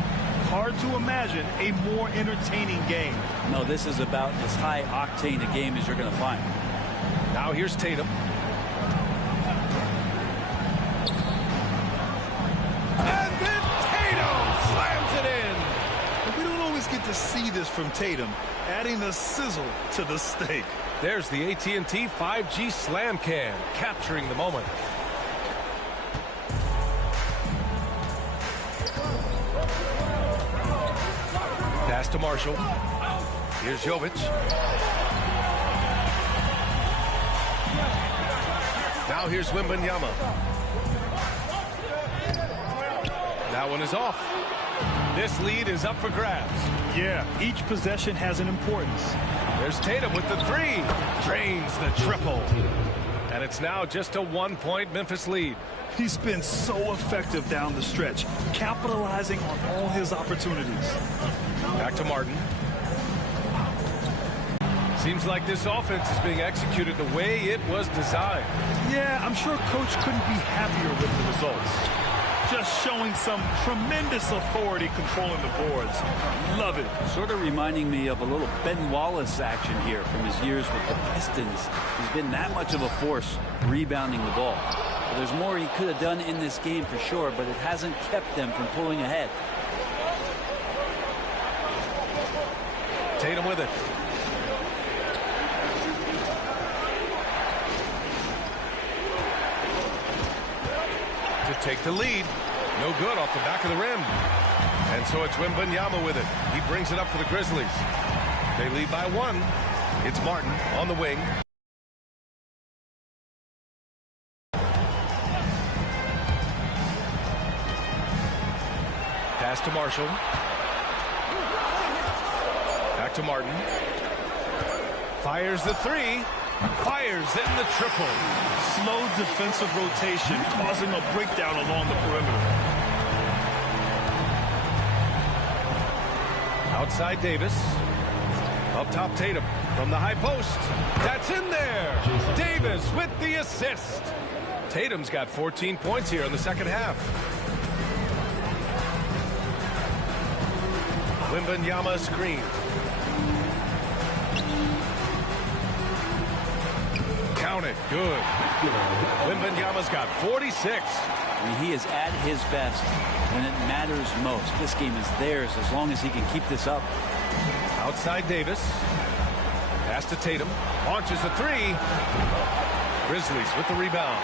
Hard to imagine a more entertaining game. No, this is about as high octane a game as you're going to find. Now here's Tatum. And then Tatum slams it in. We don't always get to see this from Tatum, adding the sizzle to the steak. There's the AT&T 5G Slam Can, capturing the moment. Pass to Marshall. Here's Jovic. Now here's Wembanyama. That one is off. This lead is up for grabs. Yeah, each possession has an importance. There's Tatum with the three. Drains the triple. And it's now just a 1-point Memphis lead. He's been so effective down the stretch, capitalizing on all his opportunities. Back to Martin. Seems like this offense is being executed the way it was designed. Yeah, I'm sure Coach couldn't be happier with the results. Just showing some tremendous authority controlling the boards. Love it. Sort of reminding me of a little Ben Wallace action here from his years with the Pistons. He's been that much of a force rebounding the ball. There's more he could have done in this game for sure, but it hasn't kept them from pulling ahead. Tatum with it. To take the lead. No good off the back of the rim. And so it's Wembanyama with it. He brings it up for the Grizzlies. They lead by 1. It's Martin on the wing. Pass to Marshall. Back to Martin. Fires the three. Fires in the triple. Slow defensive rotation causing a breakdown along the perimeter. Outside Davis. Up top Tatum from the high post. That's in there. Davis with the assist. Tatum's got 14 points here in the second half. Wembanyama screen. Count it. Good. Wembanyama's got 46. I mean, he is at his best when it matters most. This game is theirs as long as he can keep this up. Outside Davis. Pass to Tatum. Launches a three. Grizzlies with the rebound.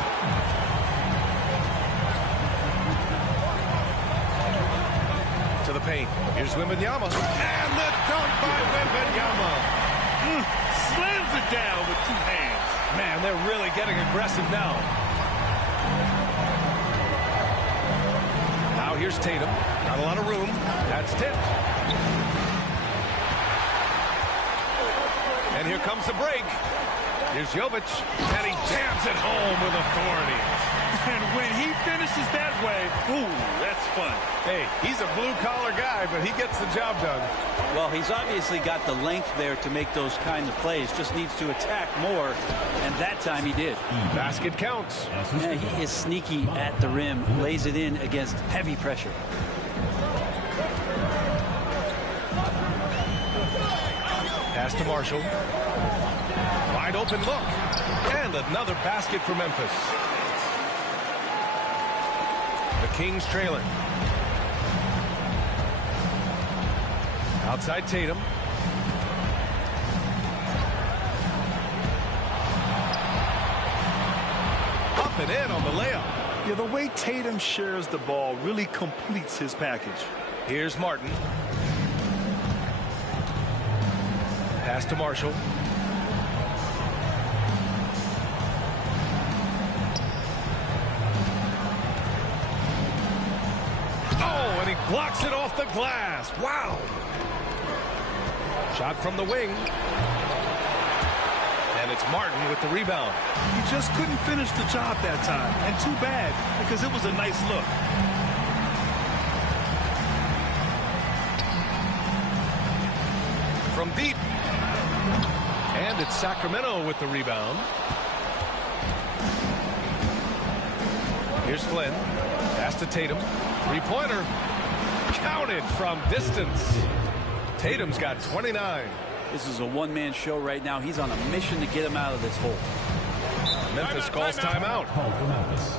To the paint. Here's Wembanyama. And the dunk by Wembanyama. Slams it down with 2 hands. Man, they're really getting aggressive now. Now here's Tatum. Not a lot of room. That's tipped. And here comes the break. Here's Jovic. And he jams it home with authority. And when he finishes that way, ooh, that's fun. Hey, he's a blue-collar guy, but he gets the job done. Well, he's obviously got the length there to make those kind of plays. Just needs to attack more, and that time he did. Basket counts. Yeah, he is sneaky at the rim, lays it in against heavy pressure. Pass to Marshall. Wide open look. And another basket for Memphis. The Kings trailing. Outside Tatum. Up and in on the layup. Yeah, the way Tatum shares the ball really completes his package. Here's Martin. Pass to Marshall. Oh, and he blocks it off the glass. Wow. Shot from the wing. And it's Martin with the rebound. He just couldn't finish the job that time. And too bad, because it was a nice look. From deep. And it's Sacramento with the rebound. Here's Flynn. Pass to Tatum. Three-pointer. Counted from distance. Tatum's got 29. This is a one-man show right now. He's on a mission to get him out of this hole. Memphis calls timeout. Called for Memphis.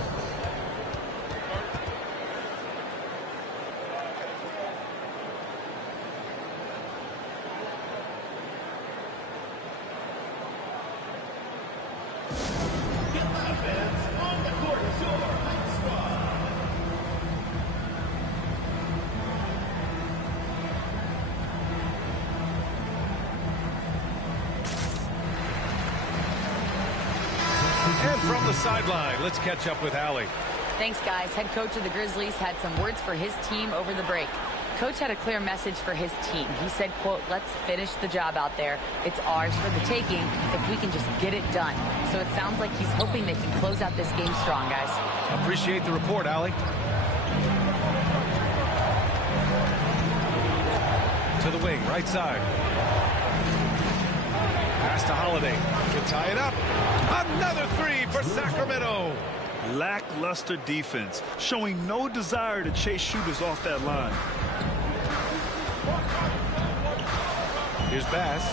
And from the sideline, let's catch up with Allie. Thanks, guys. Head coach of the Grizzlies had some words for his team over the break. Coach had a clear message for his team. He said, quote, let's finish the job out there. It's ours for the taking if we can just get it done. So it sounds like he's hoping they can close out this game strong, guys. Appreciate the report, Allie. To the wing, right side. Pass to Holiday to tie it up. Another three for Sacramento. Lackluster defense, showing no desire to chase shooters off that line. Here's Bass.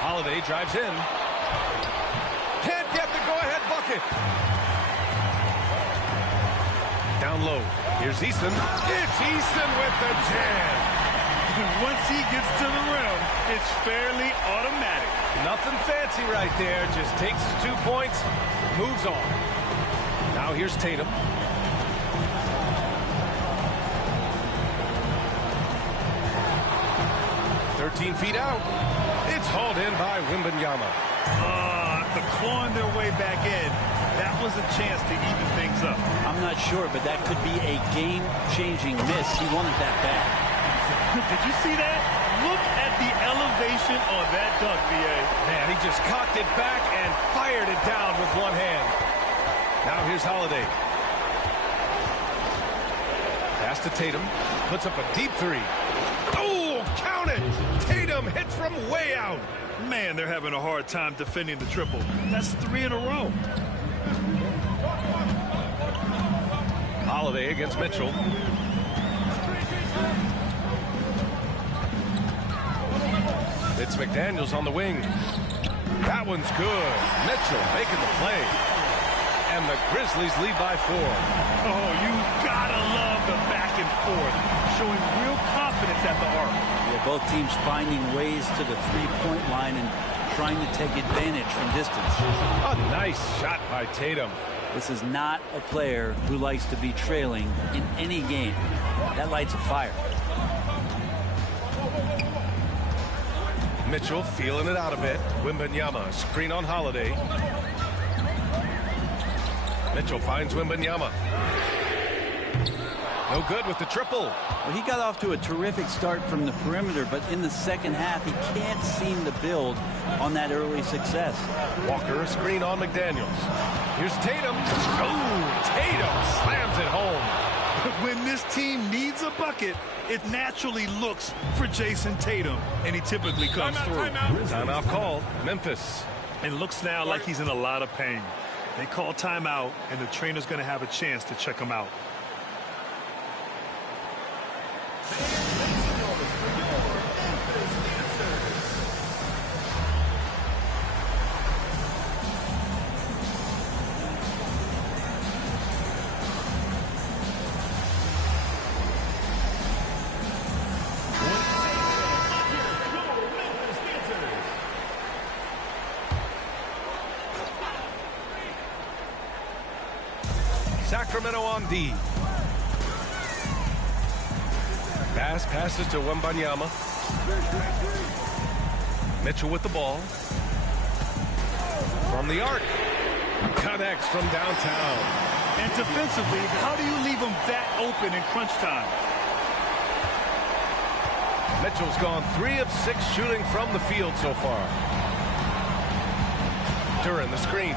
Holiday drives in. Can't get the go-ahead bucket. Down low. Here's Eason. It's Eason with the jam. Once he gets to the rim, it's fairly automatic. Nothing fancy right there. Just takes his 2 points, moves on. Now here's Tatum. "13 feet out. It's hauled in by Wembanyama. After clawing their way back in, that was a chance to even things up. I'm not sure, but that could be a game-changing miss. He wanted that bad. Did you see that? Look at the elevation on that dunk, VA. Man, he just cocked it back and fired it down with one hand. Now here's Holiday. Pass to Tatum. Puts up a deep three. Oh, count it! Tatum hits from way out. Man, they're having a hard time defending the triple. That's 3 in a row. Holiday against Mitchell. It's McDaniels on the wing. That one's good. Mitchell making the play. And the Grizzlies lead by 4. Oh, you gotta love the back and forth. Showing real confidence at the arc. Yeah, both teams finding ways to the three-point line and trying to take advantage from distance. A nice shot by Tatum. This is not a player who likes to be trailing in any game. That lights a fire. Mitchell feeling it out a bit. Wembanyama, screen on Holiday. Mitchell finds Wembanyama. No good with the triple. Well, he got off to a terrific start from the perimeter, but in the second half, he can't seem to build on that early success. Walker, a screen on McDaniels. Here's Tatum. Oh, Tatum slams it home. When this team needs a bucket, it naturally looks for Jason Tatum, and he typically comes through. Timeout called. Memphis. It looks now like he's in a lot of pain. They call timeout, and the trainer's going to have a chance to check him out. Sacramento on D. Bass passes to Wembanyama. Mitchell with the ball. From the arc. Connects from downtown. And defensively, how do you leave them that open in crunch time? Mitchell's gone 3 of 6 shooting from the field so far. Duran the screen.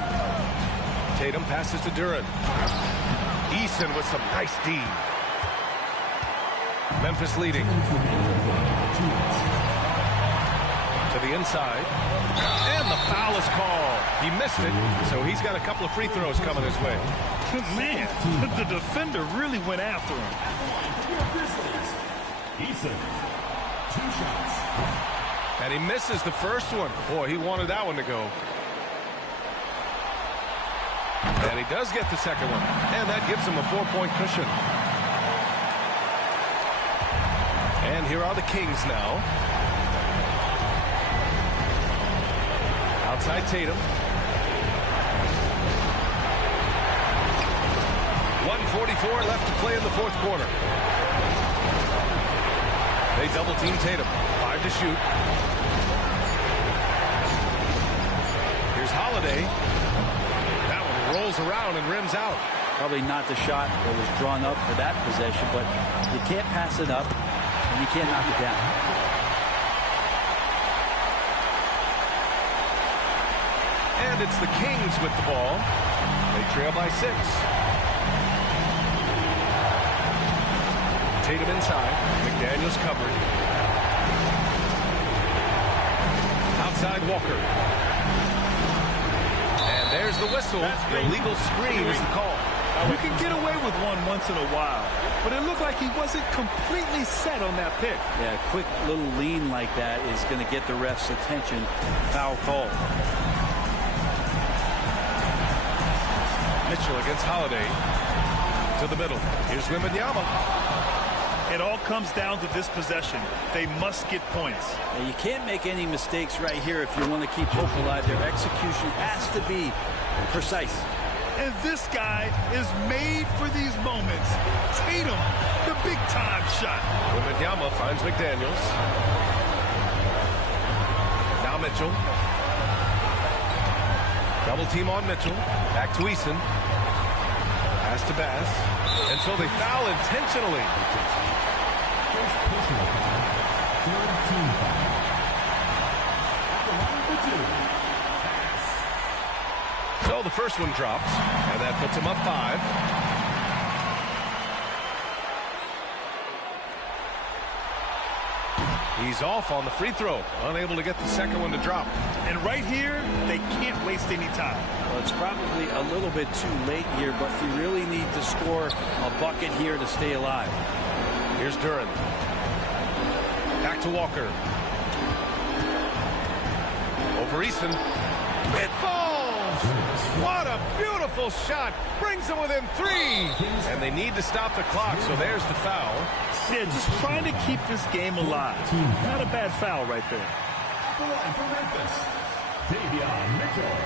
Tatum passes to Duran. Eason with some nice D. Memphis leading. To the the inside. And the foul is called. He missed it, so he's got a couple of free throws coming his way. Man, the defender really went after him. Eason, 2 shots. And he misses the first one. Boy, he wanted that one to go. And he does get the second one. And that gives him a 4-point cushion. And here are the Kings now. Outside Tatum. 1:44 left to play in the fourth quarter. They double team Tatum. 5 to shoot. Here's Holiday. That one rolls around and rims out. Probably not the shot that was drawn up for that possession, but you can't pass it up and you can't knock it down. And it's the Kings with the ball. They trail by 6. Tatum inside. McDaniels covered. Outside Walker. And there's the whistle. The illegal screen is the call. You can get away with one once in a while, but it looked like he wasn't completely set on that pick. Yeah, a quick little lean like that is going to get the ref's attention. Foul call. Mitchell against Holiday. To the middle. Here's Wembanyama. It all comes down to this possession. They must get points. Now, you can't make any mistakes right here if you want to keep hope alive. Their execution has to be precise. And this guy is made for these moments. Tatum, the big-time shot. Wembanyama finds McDaniels. Now Mitchell. Double team on Mitchell. Back to Eason. Pass to Bass. And so they foul intentionally. First personal foul. Third team foul. At the line for 2. So the first one drops, and that puts him up 5. He's off on the free throw, unable to get the second one to drop. And right here, they can't waste any time. Well, it's probably a little bit too late here, but you really need to score a bucket here to stay alive. Here's Duran. Back to Walker. Over Eason. It falls! What a beautiful shot! Brings them within 3! And they need to stop the clock, so there's the foul. Yeah, just trying to keep this game alive. Not a bad foul right there. At the line for Memphis, Davion Mitchell.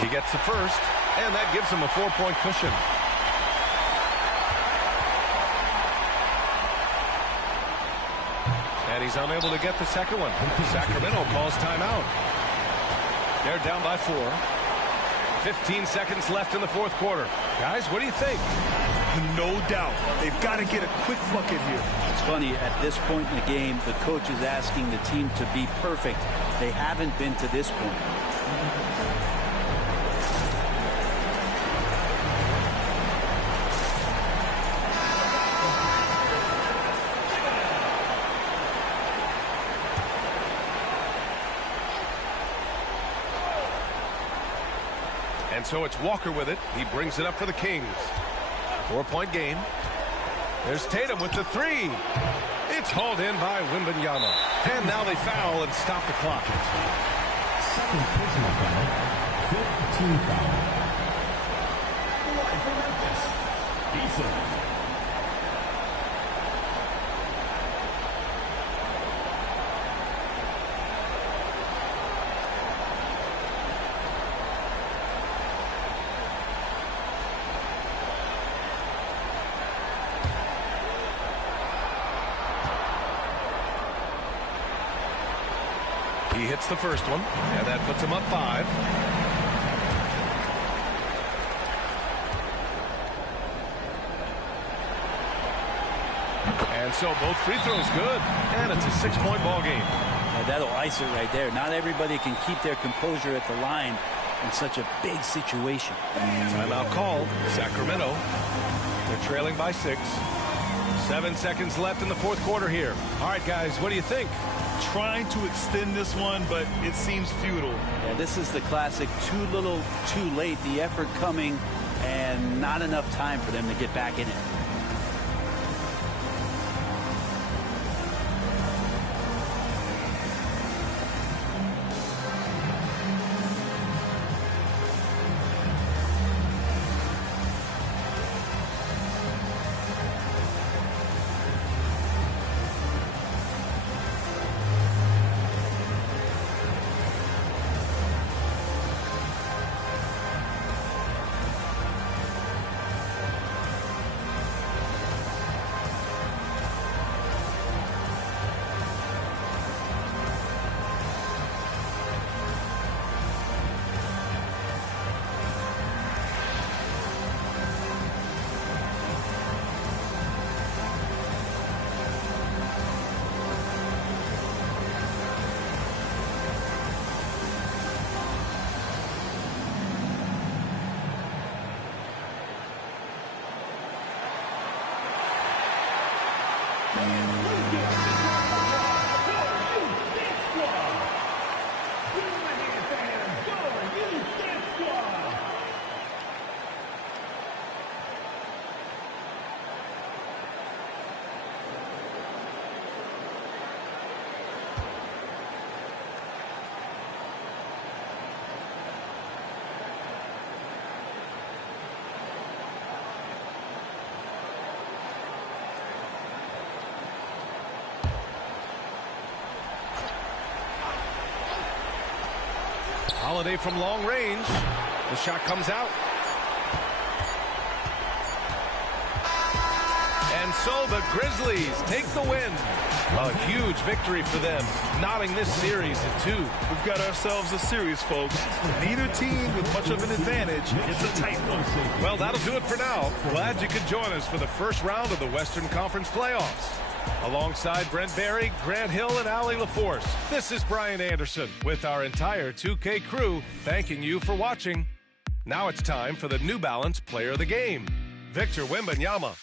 He gets the first, and that gives him a 4-point cushion. And he's unable to get the second one. Sacramento calls timeout. They're down by 4. 15 seconds left in the fourth quarter. Guys, what do you think? No doubt. They've got to get a quick bucket here. It's funny, at this point in the game, the coach is asking the team to be perfect. They haven't been to this point. And so it's Walker with it. He brings it up for the Kings. 4-point game. There's Tatum with the 3. It's hauled in by Wembanyama. And now they foul and stop the clock. Second personal foul. Fifth team foul. At the line for Memphis, Eason. He hits the first one, and that puts him up 5. And And so both free throws good, and it's a 6-point ball game. Yeah, that'll ice it right there. Not everybody can keep their composure at the line in such a big situation. Timeout called. Sacramento. They're trailing by 6. 7 seconds left in the fourth quarter here. All right, guys, what do you think? Trying to extend this one, but it seems futile. Yeah, this is the classic too little, too late. The effort coming and not enough time for them to get back in it. Holiday from long range. The shot comes out. And so the Grizzlies take the win. A huge victory for them, knotting this series at 2. We've got ourselves a series, folks. Neither team with much of an advantage. It's a tight one. Well, that'll do it for now. Glad you could join us for the first round of the Western Conference playoffs. Alongside Brent Barry, Grant Hill, and Allie LaForce, this is Brian Anderson with our entire 2K crew thanking you for watching. Now it's time for the New Balance Player of the Game, Victor Wembanyama.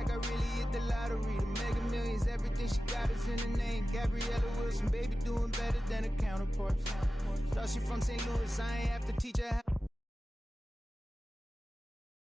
like I really hit the lottery. The Mega Millions, everything she got is in the name. Gabriella Wilson, baby, doing better than her counterparts. Thought she from St. Louis, I ain't have to teach her how